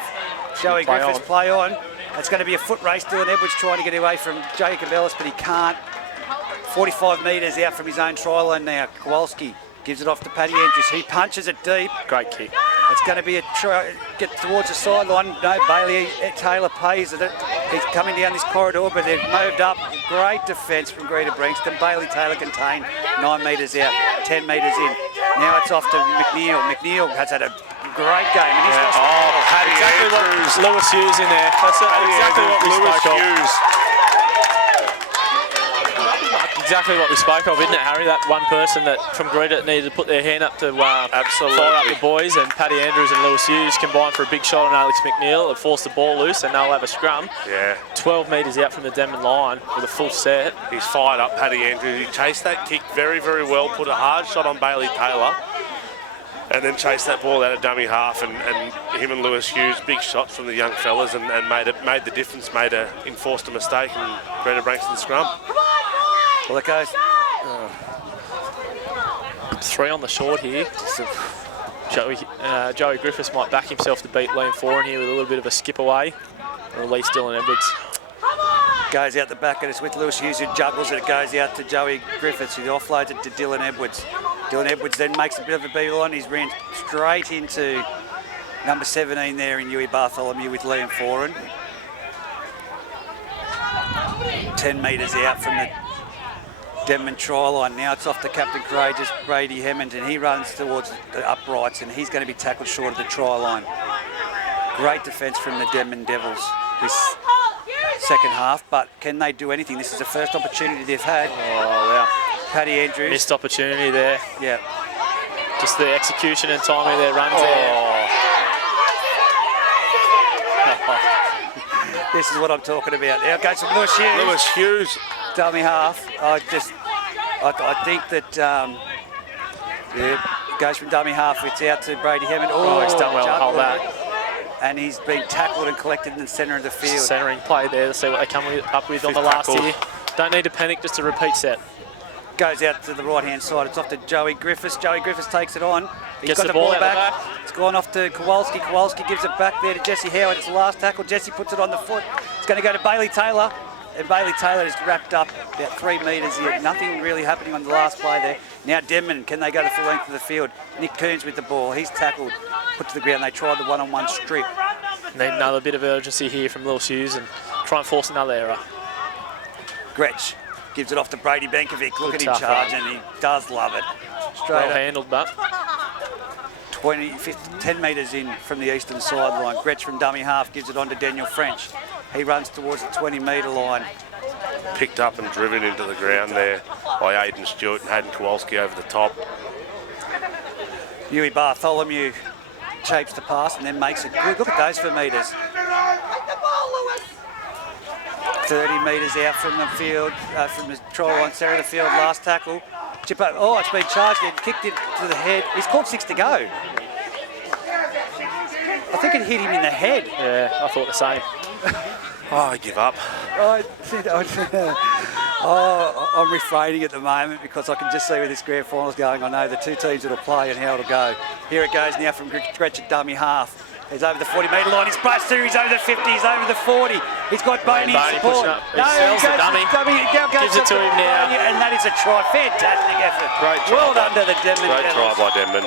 Joey Griffiths. Play on. It's going to be a foot race. Dylan Edwards trying to get away from Jacob Ellis, but he can't. 45 metres out from his own try line now. Kowalski gives it off to Paddy Andrews. He punches it deep. Great kick. It's going to be a try, get towards the sideline. No, Bailey Taylor pays it. He's coming down this corridor, but they've moved up. Great defence from Greta Branxton. Bailey Taylor contained 9 metres out, 10 metres in. Now it's off to McNeil. McNeil has had a great game. And he's lost Paddy Exactly Andrews. what Lewis Hughes in there. That's exactly what we Lewis spoke of. Hughes. Exactly what we spoke of, isn't it, Harry? That one person that from Greta needed to put their hand up to fire up the boys, and Paddy Andrews and Lewis Hughes combined for a big shot on Alex McNeil. It forced the ball loose, and they'll have a scrum. Yeah. 12 metres out from the Denman line with a full set. He's fired up, Paddy Andrews. He chased that kick very, very well, put a hard shot on Bailey Taylor, and then chased that ball out of dummy half, and him and Lewis Hughes, big shots from the young fellas, and made the difference, enforced a mistake, and Greta Branxton scrum. Well, it goes. 3 on the short here. Joey Griffiths might back himself to beat Liam Foran here with a little bit of a skip away. Release Dylan Edwards. Goes out the back, and it's with Lewis Hughes who juggles it. It goes out to Joey Griffiths, who offloads it to Dylan Edwards. Dylan Edwards then makes a bit of a beeline. He's ran straight into number 17 there in Huey Bartholomew with Liam Foran. 10 metres out from the Denman try line. Now it's off to Captain Courageous, Brady Hammond, and he runs towards the uprights, and he's going to be tackled short of the try line. Great defence from the Denman Devils this second half, but can they do anything? This is the first opportunity they've had. Oh, wow. Paddy Andrews. Missed opportunity there. Yeah. Just the execution and timing of their runs there. This is what I'm talking about. Now it goes from Lewis Hughes. Lewis Hughes. Dummy half. I think that it goes from dummy half. It's out to Brady Hammond. Oh, he's done well to hold that. And he's been tackled and collected in the centre of the field. Centering play there to see what they come up with on the last tackle. here. Don't need to panic, just a repeat set. goes out to the right-hand side. It's off to Joey Griffiths. Joey Griffiths takes it on. He's Gets got the the ball ball out the back. back. It's gone off to Kowalski. Kowalski gives it back there to Jesse Howard. It's the last tackle. Jesse puts it on the foot. It's going to go to Bailey Taylor. And Bailey Taylor is wrapped up about 3 metres here. Nothing really happening on the last play there. Now Denman, can they go the full length of the field? Nick Coons with the ball. He's tackled, put to the ground. They tried the one-on-one strip. Need another bit of urgency here from Lewis Hughes and try and force another error. Gretsch gives it off to Brady Benkovic. Look Good at him tough charging. He does love it. Straight Well up. handled, but 10 metres in from the eastern sideline. Gretsch from dummy half gives it on to Daniel French. He runs towards the 20-metre line. Picked up and driven into the ground there by Aidan Stewart and Hayden Kowalski over the top. Huey Bartholomew shapes the pass and then makes it good. Look at those for metres. 30 metres out from the field, from the try line, centre of the field, last tackle. Chip up. Oh, it's been charged in, kicked it to the head. He's called 6 to go. I think it hit him in the head. yeah, I thought the same. Oh, I give up. I'm refraining at the moment because I can just see where this grand final's going. I know the two teams that'll play and how it'll go. Here it goes now from Gretsch at dummy half. He's over the 40-metre line. He's burst through. He's over the 50. He's over the 40. He's got Boney in support. pushing up. He sells the dummy. Now goes Gives it to him now. Boney, and that is a try. Fantastic effort. Great try. Well done to the Denman Great try Devils. by Denman.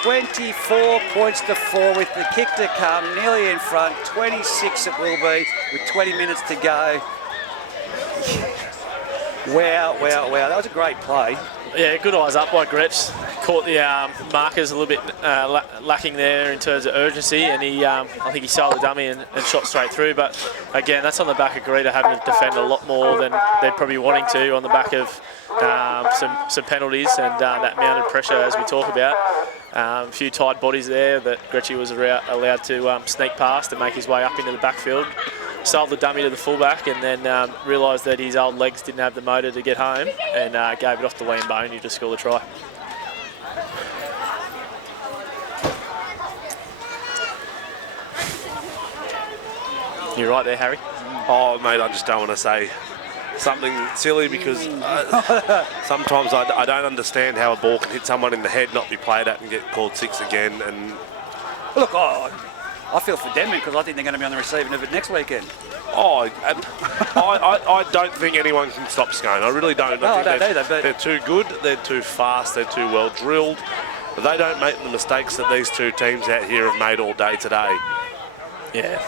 24 points to 4 with the kick to come, nearly in front. 26 it will be with 20 minutes to go. Wow. That was a great play. Yeah, good eyes up by Gretsch. Caught the markers a little bit lacking there in terms of urgency, and he, I think he sold the dummy and shot straight through. But again, that's on the back of Greta having to defend a lot more than they're probably wanting to on the back of some penalties and that mounted pressure as we talk about. A few tight bodies there that Gretschy was allowed to sneak past and make his way up into the backfield. Sold the dummy to the fullback and then realised that his old legs didn't have the motor to get home and gave it off to Liam Boney to score the try. You're right there, Harry. Oh, mate, I just don't want to say something silly because sometimes I don't understand how a ball can hit someone in the head, not be played at and get called 6 again. And Look, I feel for Denman because I think they're going to be on the receiving of it next weekend. I don't think anyone can stop Scone. I really don't. No, I don't either, but they're too good, they're too fast, they're too well drilled. They don't make the mistakes that these two teams out here have made all day today. Yeah,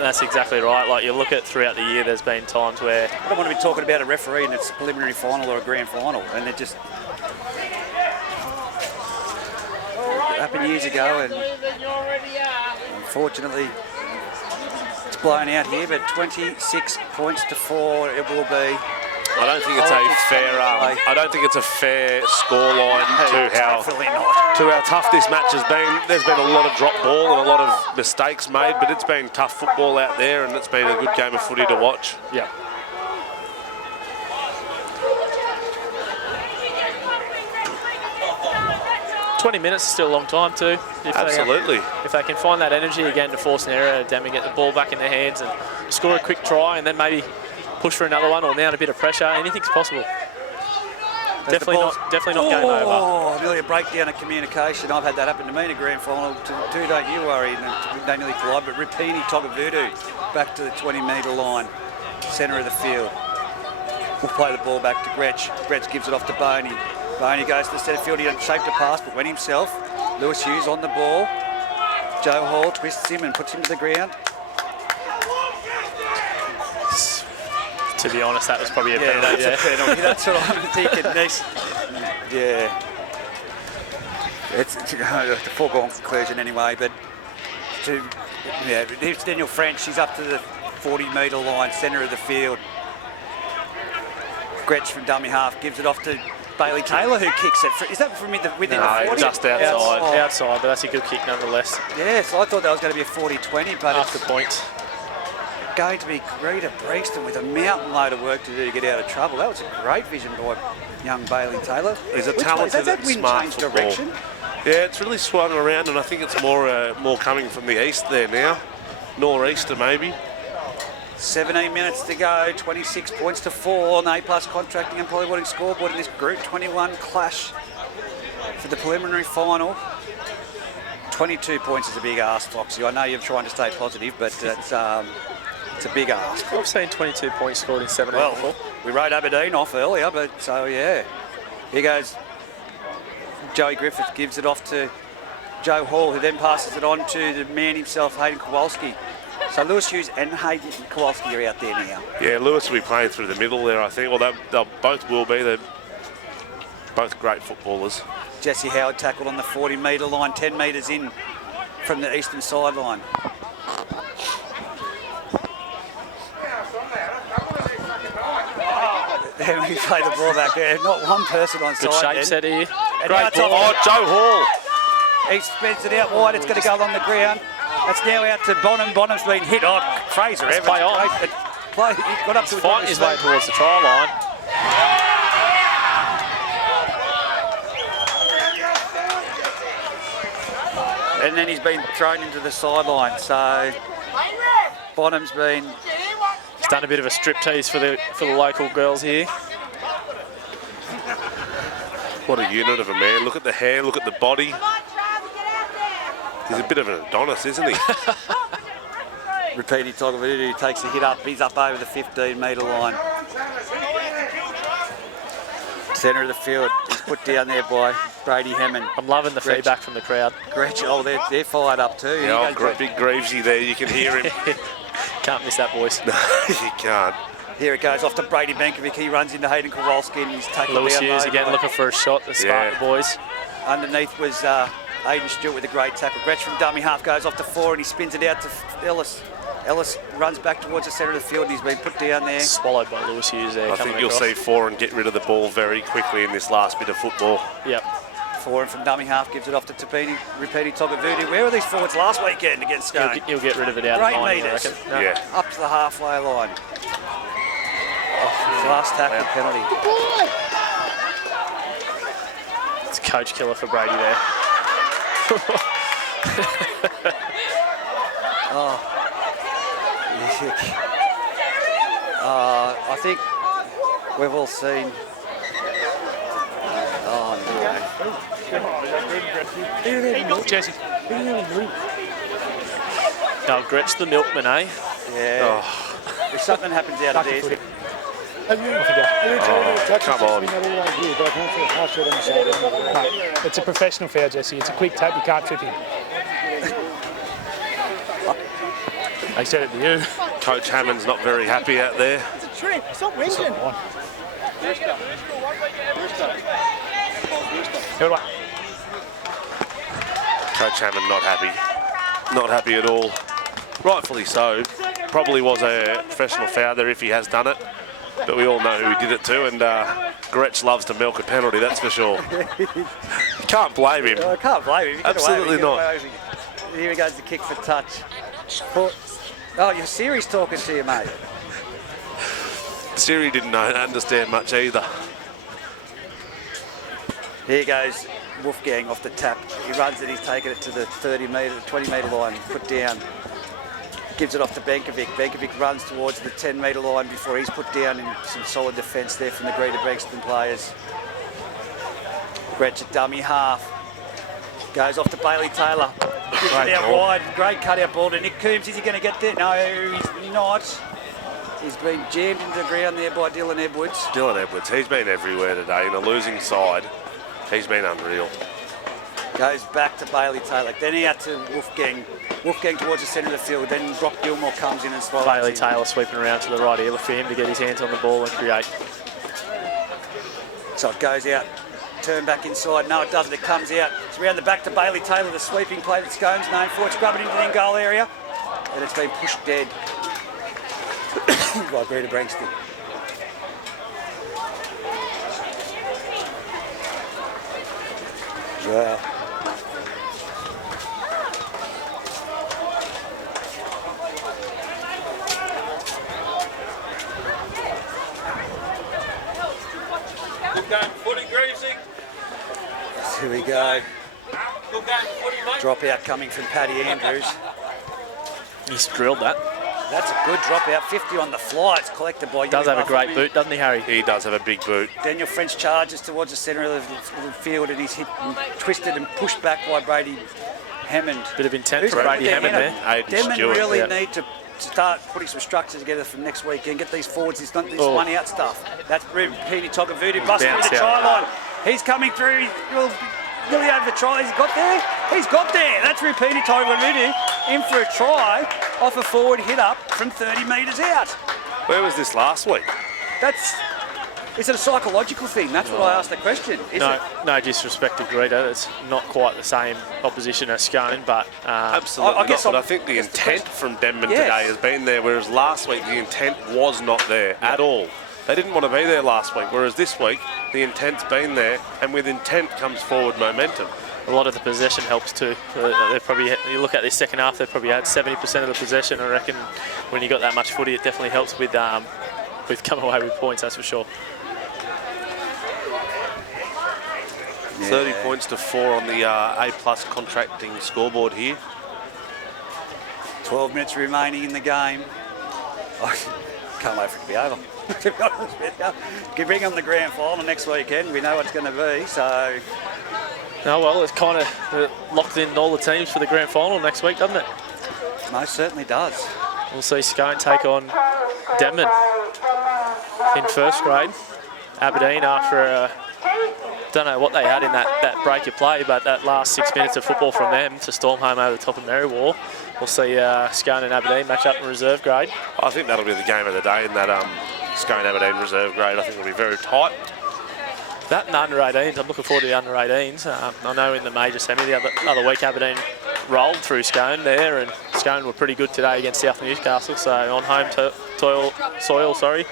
that's exactly right. Like you look at throughout the year, there's been times where I don't want to be talking about a referee and it's a preliminary final or a grand final, and it just happened years ago, and unfortunately it's blown out here. But 26 points to 4 it will be. I don't think it's a fair. I don't think it's a fair scoreline Definitely not. to how tough this match has been. There's been a lot of drop ball and a lot of mistakes made, but it's been tough football out there, and it's been a good game of footy to watch. yeah. "20 minutes is still a long time too. Absolutely. If they can find that energy again to force an error, Denman get the ball back in their hands and score a quick try, and then maybe push for another one or mount a bit of pressure, anything's possible. Definitely not game over. Oh, nearly a breakdown of communication. I've had that happen to me in a grand final too, don't you worry. And they nearly collide, but Rapini Togavudu back to the 20-metre line, centre of the field. We'll play the ball back to Gretsch. Gretsch gives it off to Boney. Boney goes to the centre field. He doesn't shape the pass, but went himself. Lewis Hughes on the ball. Joe Hall twists him and puts him to the ground. To be honest, that was probably a Yeah, penalty. that's a penalty. That's what I'm thinking. Next, yeah, it's a foregone conclusion anyway. But it's Daniel French. He's up to the 40-metre line, centre of the field. Gretsch from dummy half gives it off to Bailey Taylor, who kicks it. Is that from within the 40? Just outside, but that's a good kick nonetheless. Yes, I thought that was going to be a 40-20, but Half the it's point. going to be Greta Branxton with a mountain load of work to do to get out of trouble. That was a great vision by young Bailey Taylor. He's a talented, that wind smart changed football. direction? Yeah, it's really swung around, and I think it's more coming from the east there now. Nor'easter maybe. 17 minutes to go, 26 points to 4 on the A-plus contracting and polyboarding scoreboard in this Group 21 clash for the preliminary final. 22 points is a big ask, Foxy. I know you're trying to stay positive, but it's a big ask. I've seen 22 points scored in 17 before. Well, we wrote Aberdeen off earlier, but so yeah. Here goes Joey Griffith, gives it off to Joe Hall, who then passes it on to the man himself, Hayden Kowalski. So Lewis Hughes and Hayden Kowalski are out there now. Yeah, Lewis will be playing through the middle there, I think. Well, they'll both will be. They're both great footballers. Jesse Howard tackled on the 40-metre line, 10 metres in from the eastern sideline. Then we play the ball back there. Not one person on Good side. shape set here. Great ball. Oh, Joe Hall. He spins it out wide. It's going to go along the ground. That's now out to Bonham. Bonham's been hit. Oh, Fraser Evans. Play on. Play. He got up to Fighting his way towards the try line. And then he's been thrown into the sideline. So Bonham's been. He's done a bit of a striptease for the local girls here. What a unit of a man. Look at the hair, look at the body. He's a bit of an Adonis, isn't he? Repeating Togovidu takes a hit up. He's up over the 15-metre line. Centre of the field. He's put down there by Brady Hammond. I'm loving the feedback from the crowd. Gretchen, oh, they're fired up too. Yeah, big Greavesy there, you can hear him. Can't miss that, boys. No, you can't. Here it goes off to Brady Benkovic. He runs into Hayden Kowalski and he's taken Lewis down Hughes low again by- looking for a shot to spark the boys. Underneath was Aiden Stewart with a great tackle. Gretsch from dummy half goes off to 4 and he spins it out to Ellis. Ellis runs back towards the centre of the field and he's been put down there. Swallowed by Lewis Hughes there. I think you'll see Foran get rid of the ball very quickly in this last bit of football. Yep. 4 and from dummy half gives it off to Tapini. Repeating Togovidu. Where were these forwards last weekend against Scone? He'll get rid of it out Great of 90, I metres. reckon. No. Yeah. Up to the halfway line. Oh, last tackle penalty. It's a coach killer for Brady there. I think we've all seen. Jesse. No, Gretsch the milkman, eh? Yeah. If something happens out of there, Come on. It's a professional foul, Jesse. It's a quick tap. You can't trip him. I said it to you. Coach Hammond's not very happy out there. It's a trick. Stop whinging. Coach Hammond not happy. Not happy at all. Rightfully so. Probably was a professional foul there if he has done it. But we all know who he did it to, and Gretsch loves to milk a penalty, that's for sure. You can't blame him. I can't blame him. He got Absolutely away with it. not. He got away with it. Here he goes, the kick for touch. Oh, your Siri's talking to you, mate. Siri didn't understand much either. Here goes Wolfgang off the tap. He runs it, he's taken it to the 20-metre line, put down. Gives it off to Benkovic. Benkovic runs towards the 10-metre line before he's put down in some solid defence there from the Greta Branxton players. Gretsch at dummy half. Goes off to Bailey Taylor. Gives it out wide. Great cut-out ball to Nick Coombs. Is he going to get there? No, he's not. He's been jammed into the ground there by Dylan Edwards. Dylan Edwards, he's been everywhere today. In a losing side, he's been unreal. Goes back to Bailey Taylor. Then out to Wolfgang. Wolfgang towards the centre of the field. Then Brock Gilmore comes in and swallows Bailey him. Taylor sweeping around to the right here. Look for him to get his hands on the ball and create. So it goes out. Turn back inside. No, it doesn't. It comes out. It's around the back to Bailey Taylor, the sweeping play that Scone's known for. It's grubbing into the in-goal area. And it's been pushed dead by Greta Branxton. Wow. Here we go. Drop out coming from Paddy Andrews. He's drilled that. That's a good drop out. 50 on the fly. It's collected by... Does have a great boot, doesn't he, Harry? He does have a big boot. Daniel French charges towards the centre of the field and he's hit and twisted and pushed back by Brady Hammond. Bit of intent from Brady Hammond there. Denman really need to start putting some structure together for next weekend. Get these forwards. It's not this one-out stuff. That's Peter Tokavutu busting through the try line. He's coming through. Nearly over the try. He's got there. He's got there. That's Rupini Tokavutu in for a try off a forward hit up from 30 metres out. Where was this last week? Is it a psychological thing? That's what I asked the question. No disrespect to Greta. It's not quite the same opposition as Scone, but... Absolutely not, but I think the intent from Denman today has been there, whereas last week the intent was not there at all. They didn't want to be there last week, whereas this week the intent's been there, and with intent comes forward momentum. A lot of the possession helps too. They probably, you look at this second half, they probably had 70% of the possession. I reckon when you got that much footy, it definitely helps with coming away with points, that's for sure. 30 points to 4 on the A+ contracting scoreboard here. 12 minutes remaining in the game. I can't wait for it to be over. To be honest with you. You bring on the grand final next weekend. We know what it's going to be, so... No, well, it's kind of locked in all the teams for the grand final next week, doesn't it? Most certainly does. We'll see Scone take on Denman in first grade. Aberdeen after don't know what they had in that break of play, but that last 6 minutes of football from them to storm home over the top of Merriwall. We'll see Scone and Aberdeen match up in reserve grade. I think that'll be the game of the day in that Scone Aberdeen reserve grade. I think it'll be very tight. That and the under-18s, I'm looking forward to the under-18s. I know in the major semi the other week Aberdeen rolled through Scone there, and Scone were pretty good today against South Newcastle, so on home soil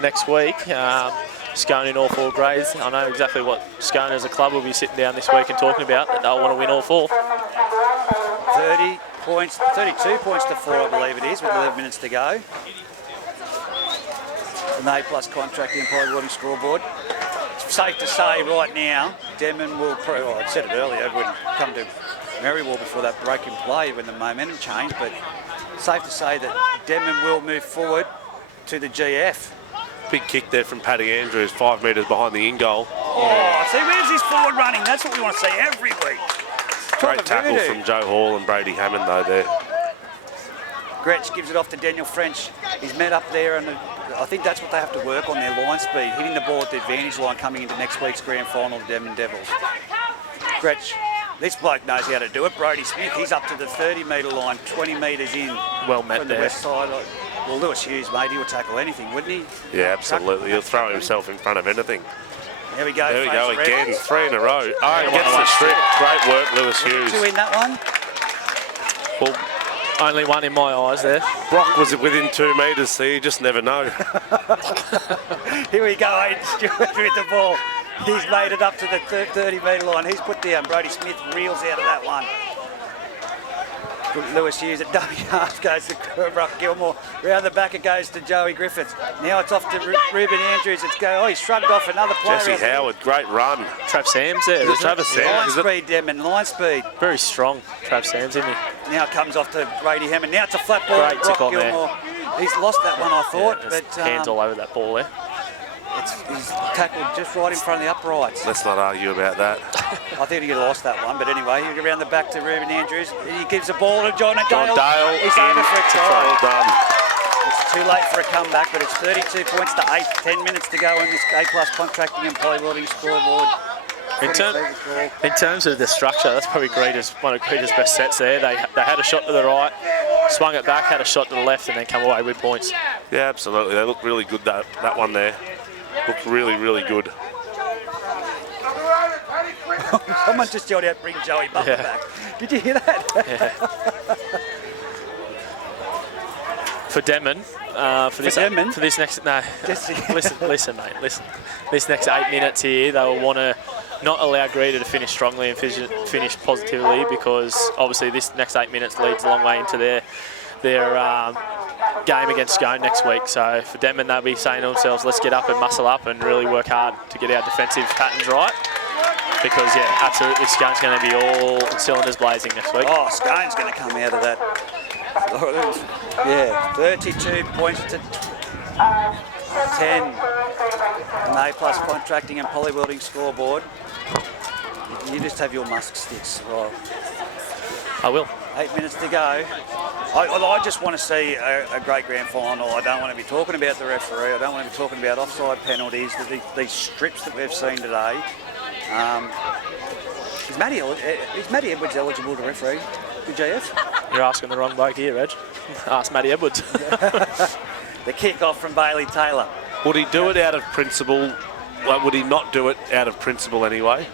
next week. Scone in all 4 grades. I know exactly what Scone as a club will be sitting down this week and talking about, that they'll want to win all 4. 30 points, 32 points to 4, I believe it is, with 11 minutes to go. An A+ contract employee voting scoreboard. It's safe to say right now, Denman will probably, I said it earlier, it wouldn't come to Merriwall before that break in play when the momentum changed, but safe to say that Denman will move forward to the GF. Big kick there from Paddy Andrews, 5 metres behind the in-goal. Oh, see, where's his forward running? That's what we want to see every week. Great tackle from Joe Hall and Brady Hammond, though, there. Gretsch gives it off to Daniel French. He's met up there, and I think that's what they have to work on, their line speed, hitting the ball at the advantage line coming into next week's grand final, the Denman Devils. Gretsch, this bloke knows how to do it. Brody Smith, he's up to the 30-metre line, 20 metres in. Well met from there. The west side. Well, Lewis Hughes, mate, he would tackle anything, wouldn't he? Yeah, absolutely. He'll throw himself in front of anything. There we go. There we go again. 3 in a row. Oh, gets the strip. Great work, Lewis Hughes. 2 in that one. Well, only one in my eyes there. Brock was within 2 metres, so you just never know. Here we go, Aiden Stewart with the ball. He's made it up to the 30-metre line. He's put down. Brody Smith reels out of that one. Lewis Hughes at dummy half goes to Brock Gilmore. Round the back it goes to Joey Griffiths. Now it's off to Ruben Andrews. He's shrugged off another player. Jesse Howard, great run. Trav Sam's there. Is it Travis Sams? Line speed, Denman, line speed. Very strong, Trav Sam's, isn't he? Now it comes off to Brady Hammond. Now it's a flat ball to Brock Gilmore. He's lost that one, I thought. Yeah, but hands all over that ball there. He's tackled just right in front of the uprights. Let's not argue about that. I think he lost that one, but anyway, he'll go around the back to Ruben Andrews. He gives the ball to John Dale. He's over for a try. Well done. It's too late for a comeback, but it's 32 points to 8. 10 minutes to go in this A+ contracting and play building scoreboard. In terms of the structure, that's probably one of Greta's best sets there. They had a shot to the right, swung it back, had a shot to the left, and then come away with points. Yeah, absolutely. They look really good, that one there. Looked really, really good. Someone just yelled out, bring Joey Butler back. Did you hear that? Yeah. For Denman, for this next, no, listen, mate, listen. This next 8 minutes here, they will want to not allow Greta to finish strongly and finish positively, because obviously this next 8 minutes leads a long way into their game against Scone next week. So for Denman, they'll be saying to themselves, let's get up and muscle up and really work hard to get our defensive patterns right. Because, yeah, absolutely, Scone's going to be all cylinders blazing next week. Oh, Scone's going to come out of that Yeah, 32 points to 10 on the A+ contracting and polywelding scoreboard. You just have your musk sticks. Well, I will. 8 minutes to go. I just want to see a great grand final. I don't want to be talking about the referee. I don't want to be talking about offside penalties. These strips that we've seen today. Is Matty Edwards eligible to referee the GF? You're asking the wrong bloke here, Reg. Ask Matty Edwards. The kickoff from Bailey Taylor. Would he do it out of principle? Like, would he not do it out of principle anyway?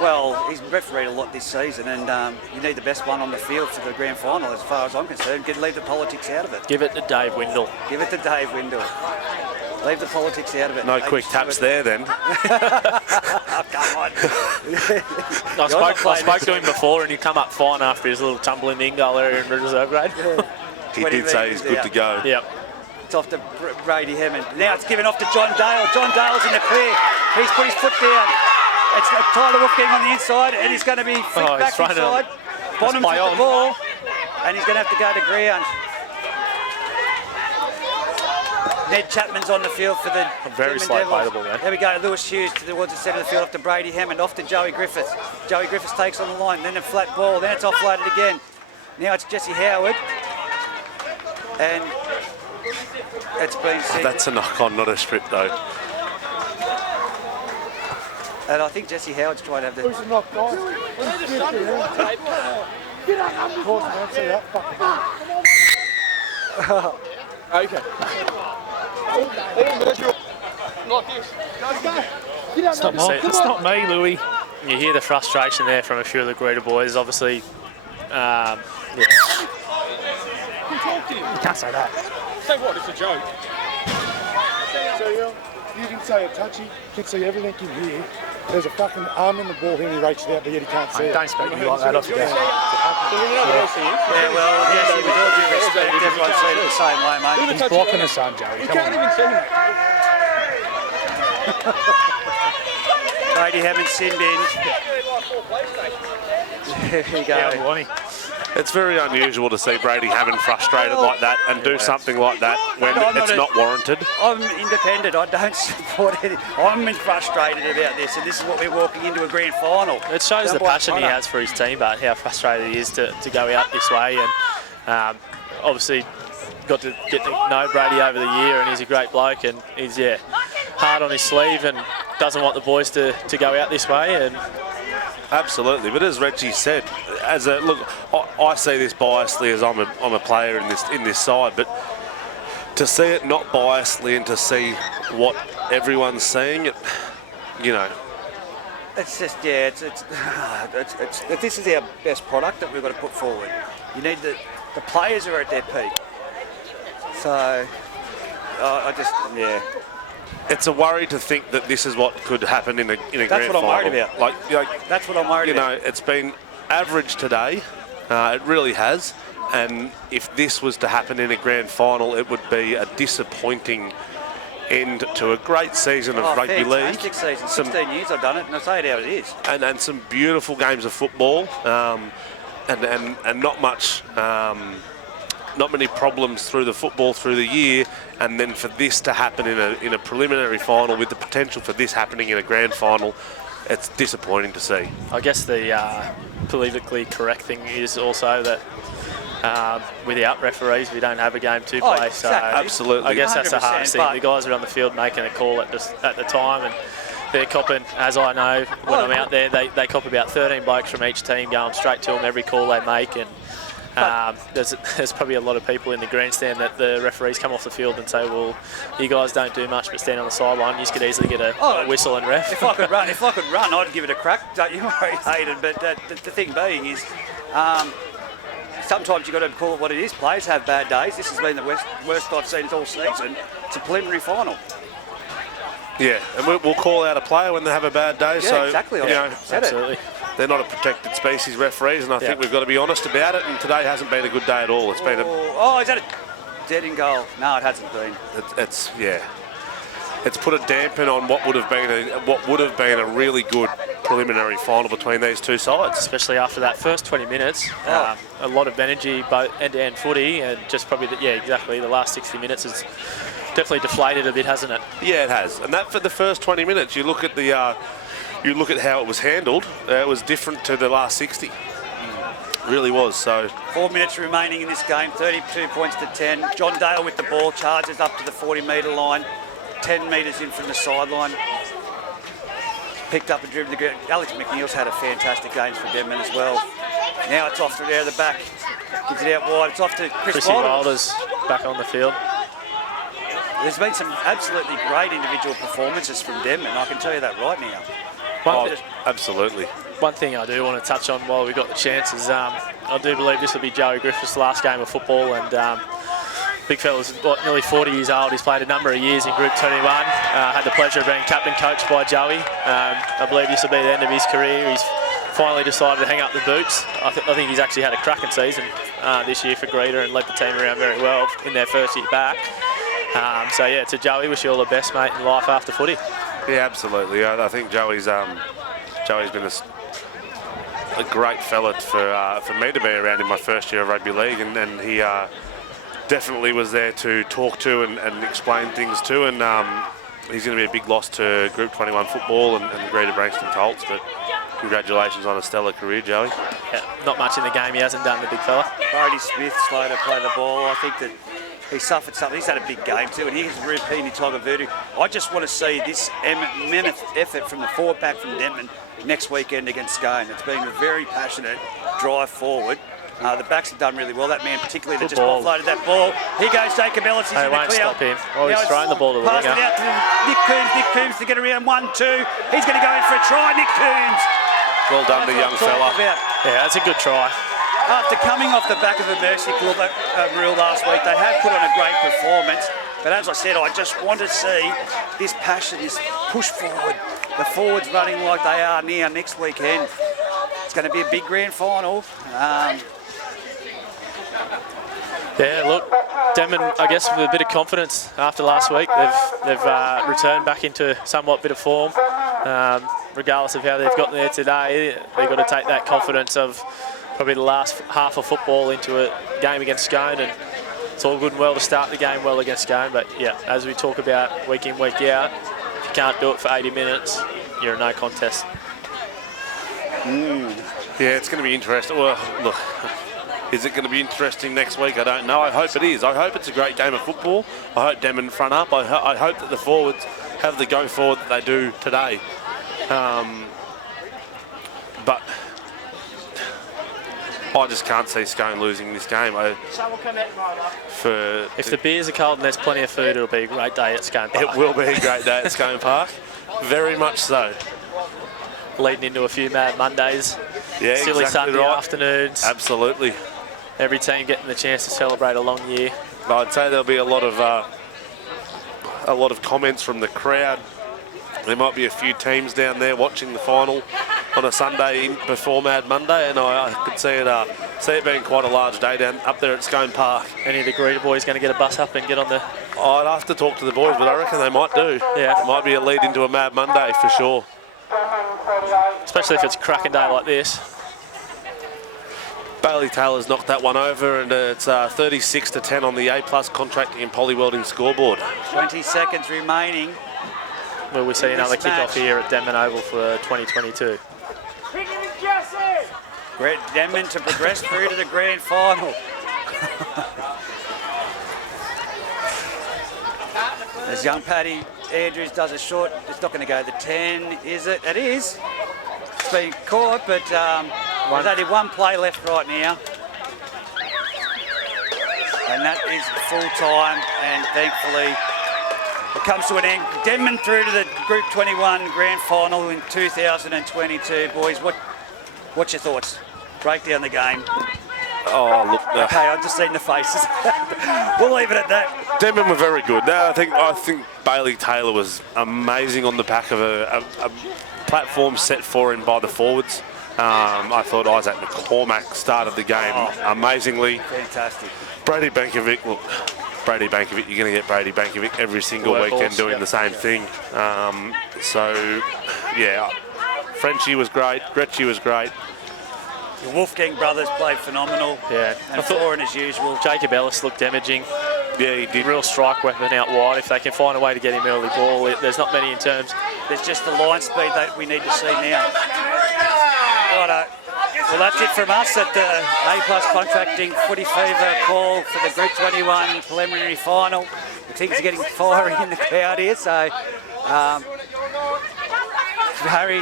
Well, he's refereed a lot this season, and you need the best one on the field for the grand final, as far as I'm concerned. Leave the politics out of it. Give it to Dave Windle. Give it to Dave Windle. Leave the politics out of it. No quick taps there then. Oh, come on. I spoke to him before, and he come up fine after his little tumble in the in-goal area in reserve grade. He did say he's good to go. Yep. It's off to Brady Hammond. Now it's given off to John Dale. John Dale's in the clear. He's put his foot down. It's Tyler Wolf getting on the inside, and he's going to be flicked back inside. Bonham's with the ball, and he's going to have to go to ground. Ned Chapman's on the field for the very slow play the ball there. There we go, Lewis Hughes towards the centre of the field, off to Brady Hammond, off to Joey Griffiths. Joey Griffiths takes on the line, then a flat ball, then it's offloaded again. Now it's Jesse Howard, and it's been sent. That's a knock-on, not a strip though. And I think Jesse Howard's trying to have the... Who's the knock guy? Get up, of course, I don't see that fucking okay. Like this. It's not me, Louis. You hear the frustration there from a few of the Greta boys. Obviously, yeah. You can't say that. Say what? It's a joke. So you can say a touchy, you can see everything in here. There's a fucking arm in the ball here and he reaches out, but yet he can't see it. Don't speak to me like that off your back. Yeah, well, yes, with all due respect, everyone's seen it the same way, mate. He's blocking the sun, Joey. You can't even see him. Brady Hammond sin bin. There we go. It's very unusual to see Brady Hammond frustrated like that and do something like that when it's not warranted. I'm independent. I don't support it. I'm frustrated about this, and this is what we're walking into a grand final. It shows the passion he has for his team, but how frustrated he is to go out this way. And obviously got to get to know Brady over the year, and he's a great bloke, and he's hard on his sleeve and doesn't want the boys to go out this way. And absolutely, but as Reggie said, look, I see this biasly as I'm a player in this side, but to see it not biasly and to see what everyone's seeing, it's just it's this is our best product that we've got to put forward. You need the players are at their peak. So It's a worry to think that this is what could happen in a grand final. That's what I'm worried about. Like, that's what I'm worried about. It's been average today. It really has. And if this was to happen in a grand final, it would be a disappointing end to a great season of rugby league. Fantastic season. 16 years I've done it, and I say it how it is. And some beautiful games of football, and not much. Not many problems through the football through the year, and then for this to happen in a preliminary final with the potential for this happening in a grand final, it's disappointing to see. I guess the politically correct thing is also that without referees, we don't have a game to play. Exactly. So absolutely, I guess that's the hardest thing. but The guys are on the field making a call at the time, and they're copping, as I know, when I'm out there, they cop about 13 blokes from each team going straight to them every call they make, and there's probably a lot of people in the grandstand that the referees come off the field and say, well, you guys don't do much but stand on the sideline. You could easily get a whistle and ref. If I could run, I'd give it a crack. Don't you worry, Hayden. But the thing being is, sometimes you've got to call it what it is. Players have bad days. This has been the worst I've seen all season. It's a preliminary final. Yeah, and we'll call out a player when they have a bad day. Yeah, so, exactly. Absolutely. They're not a protected species, referees, and I think we've got to be honest about it. And today hasn't been a good day at all. It's been is that a dead in goal? No, it hasn't been. It's it's put a dampen on what would have been a really good preliminary final between these two sides. Especially after that first 20 minutes. A lot of energy, both end-to-end footy, and just probably, exactly, the last 60 minutes has definitely deflated a bit, hasn't it? Yeah, it has. And that for the first 20 minutes, you look at how it was handled, it was different to the last 60. Really was. So 4 minutes remaining in this game, 32 points to 10. John Dale with the ball, charges up to the 40-metre line, 10 metres in from the sideline. Picked up and driven the ground. Alex McNeil's had a fantastic game for Denman as well. Now it's off to there the back. Gives it out wide. It's off to Chrissy Wilder's back on the field. There's been some absolutely great individual performances from Denman. I can tell you that right now. Absolutely. One thing I do want to touch on while we've got the chance is I do believe this will be Joey Griffith's last game of football, and big fella's nearly 40 years old. He's played a number of years in Group 21. Had the pleasure of being captain coached by Joey. I believe this will be the end of his career. He's finally decided to hang up the boots. I think he's actually had a cracking season this year for Greta and led the team around very well in their first year back. So yeah, to Joey, wish you all the best, mate, in life after footy. Yeah, absolutely. I think Joey's been a great fella for me to be around in my first year of rugby league, and he definitely was there to talk to and explain things to, and he's going to be a big loss to Group 21 football and the Greta Branxton Colts, but congratulations on a stellar career, Joey. Yeah, not much in the game he hasn't done, the big fella. Brody Smith slow to play the ball. I think that he suffered something. He's had a big game too, and he's repeating Tiger Voodoo. I just want to see this mammoth effort from the forward pack from Denman next weekend against Scone. It's been a very passionate drive forward. The backs have done really well. That man particularly that just offloaded that ball. Here goes Jacob Ellis. He's in the clear. Stop him. Oh, he's throwing the ball to the winger. Passed it out to Nick Coombs to get around 1-2. He's going to go in for a try, Nick Coombs. Well done, the young fella. Yeah, that's a good try. After coming off the back of a mercy rule last week, they have put on a great performance. But as I said, I just want to see this passion, this push forward. The forwards running like they are now next weekend. It's going to be a big grand final. Yeah, look, Denman, I guess with a bit of confidence after last week, they've returned back into somewhat bit of form. Regardless of how they've got there today, they've got to take that confidence of probably the last half of football into a game against Scone, and it's all good and well to start the game well against Scone, but yeah, as we talk about week in, week out, if you can't do it for 80 minutes, you're a no contest. Yeah, it's going to be interesting. Well, look, is it going to be interesting next week? I don't know. I hope it is. I hope it's a great game of football. I hope Denman front up. I hope that the forwards have the go forward that they do today. But I just can't see Scone losing this game. If the beers are cold and there's plenty of food, it'll be a great day at Scone Park. It will be a great day at Scone Park. Very much so. Leading into a few Mad Mondays. Yeah, silly exactly Sunday right. afternoons. Absolutely. Every team getting the chance to celebrate a long year. I'd say there'll be a lot of comments from the crowd. There might be a few teams down there watching the final on a Sunday before Mad Monday, and I could see it being quite a large day down up there at Scone Park. Any of the Greta boys going to get a bus up and get on the... I'd have to talk to the boys, but I reckon they might do. Yeah. It might be a lead into a Mad Monday for sure. Especially if it's a cracking day like this. Bailey Taylor's knocked that one over, and it's 36-10 on the A+ contracting and poly welding scoreboard. 20 seconds remaining. Will we see another match. kickoff here at Denman Oval for 2022? Denman to progress through to the grand final. As young Paddy Andrews does a short, it's not going to go the 10, is it? It is. It's been caught, but there's only one play left right now. And that is full time, and thankfully it comes to an end. Denman through to the Group 21 grand final in 2022. Boys, what's your thoughts? Break down the game. Oh, look. Okay, I've just seen the faces. We'll leave it at that. Denman were very good. No, I think Bailey Taylor was amazing on the back of a platform set for him by the forwards. I thought Isaac McCormack started the game amazingly. Fantastic. Brady Bankovic, look, Brady Bankovic, you're going to get Brady Bankovic every single weekend doing the same thing. So, yeah, Frenchie was great, Gretschy was great. The Wolfgang brothers played phenomenal. Yeah. And foreign as usual. Jacob Ellis looked damaging. Yeah, he did. Real strike weapon out wide. If they can find a way to get him early ball, there's not many in terms. There's just the line speed that we need to see now. Righto. Well, that's it from us at the A+ Contracting Footy Fever call for the Group 21 preliminary final. Things are getting fiery in the crowd here, so Harry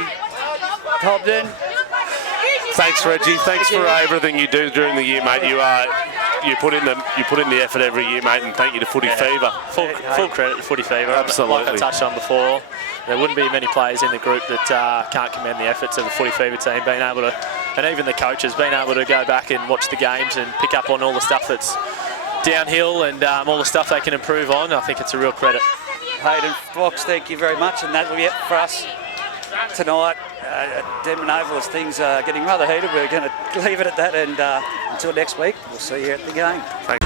Cobden. Thanks, Reggie. Thanks for everything you do during the year, mate. You put in the effort every year, mate, and thank you to Footy Fever. Full credit to Footy Fever. Absolutely. Like I touched on before, there wouldn't be many players in the group that can't commend the efforts of the Footy Fever team, being able to, and even the coaches, being able to go back and watch the games and pick up on all the stuff that's downhill and all the stuff they can improve on. I think it's a real credit. Hayden Fox, thank you very much, and that will be it for us tonight at Denman Oval. As things are getting rather heated, we're going to leave it at that, and until next week, we'll see you at the game. Thanks.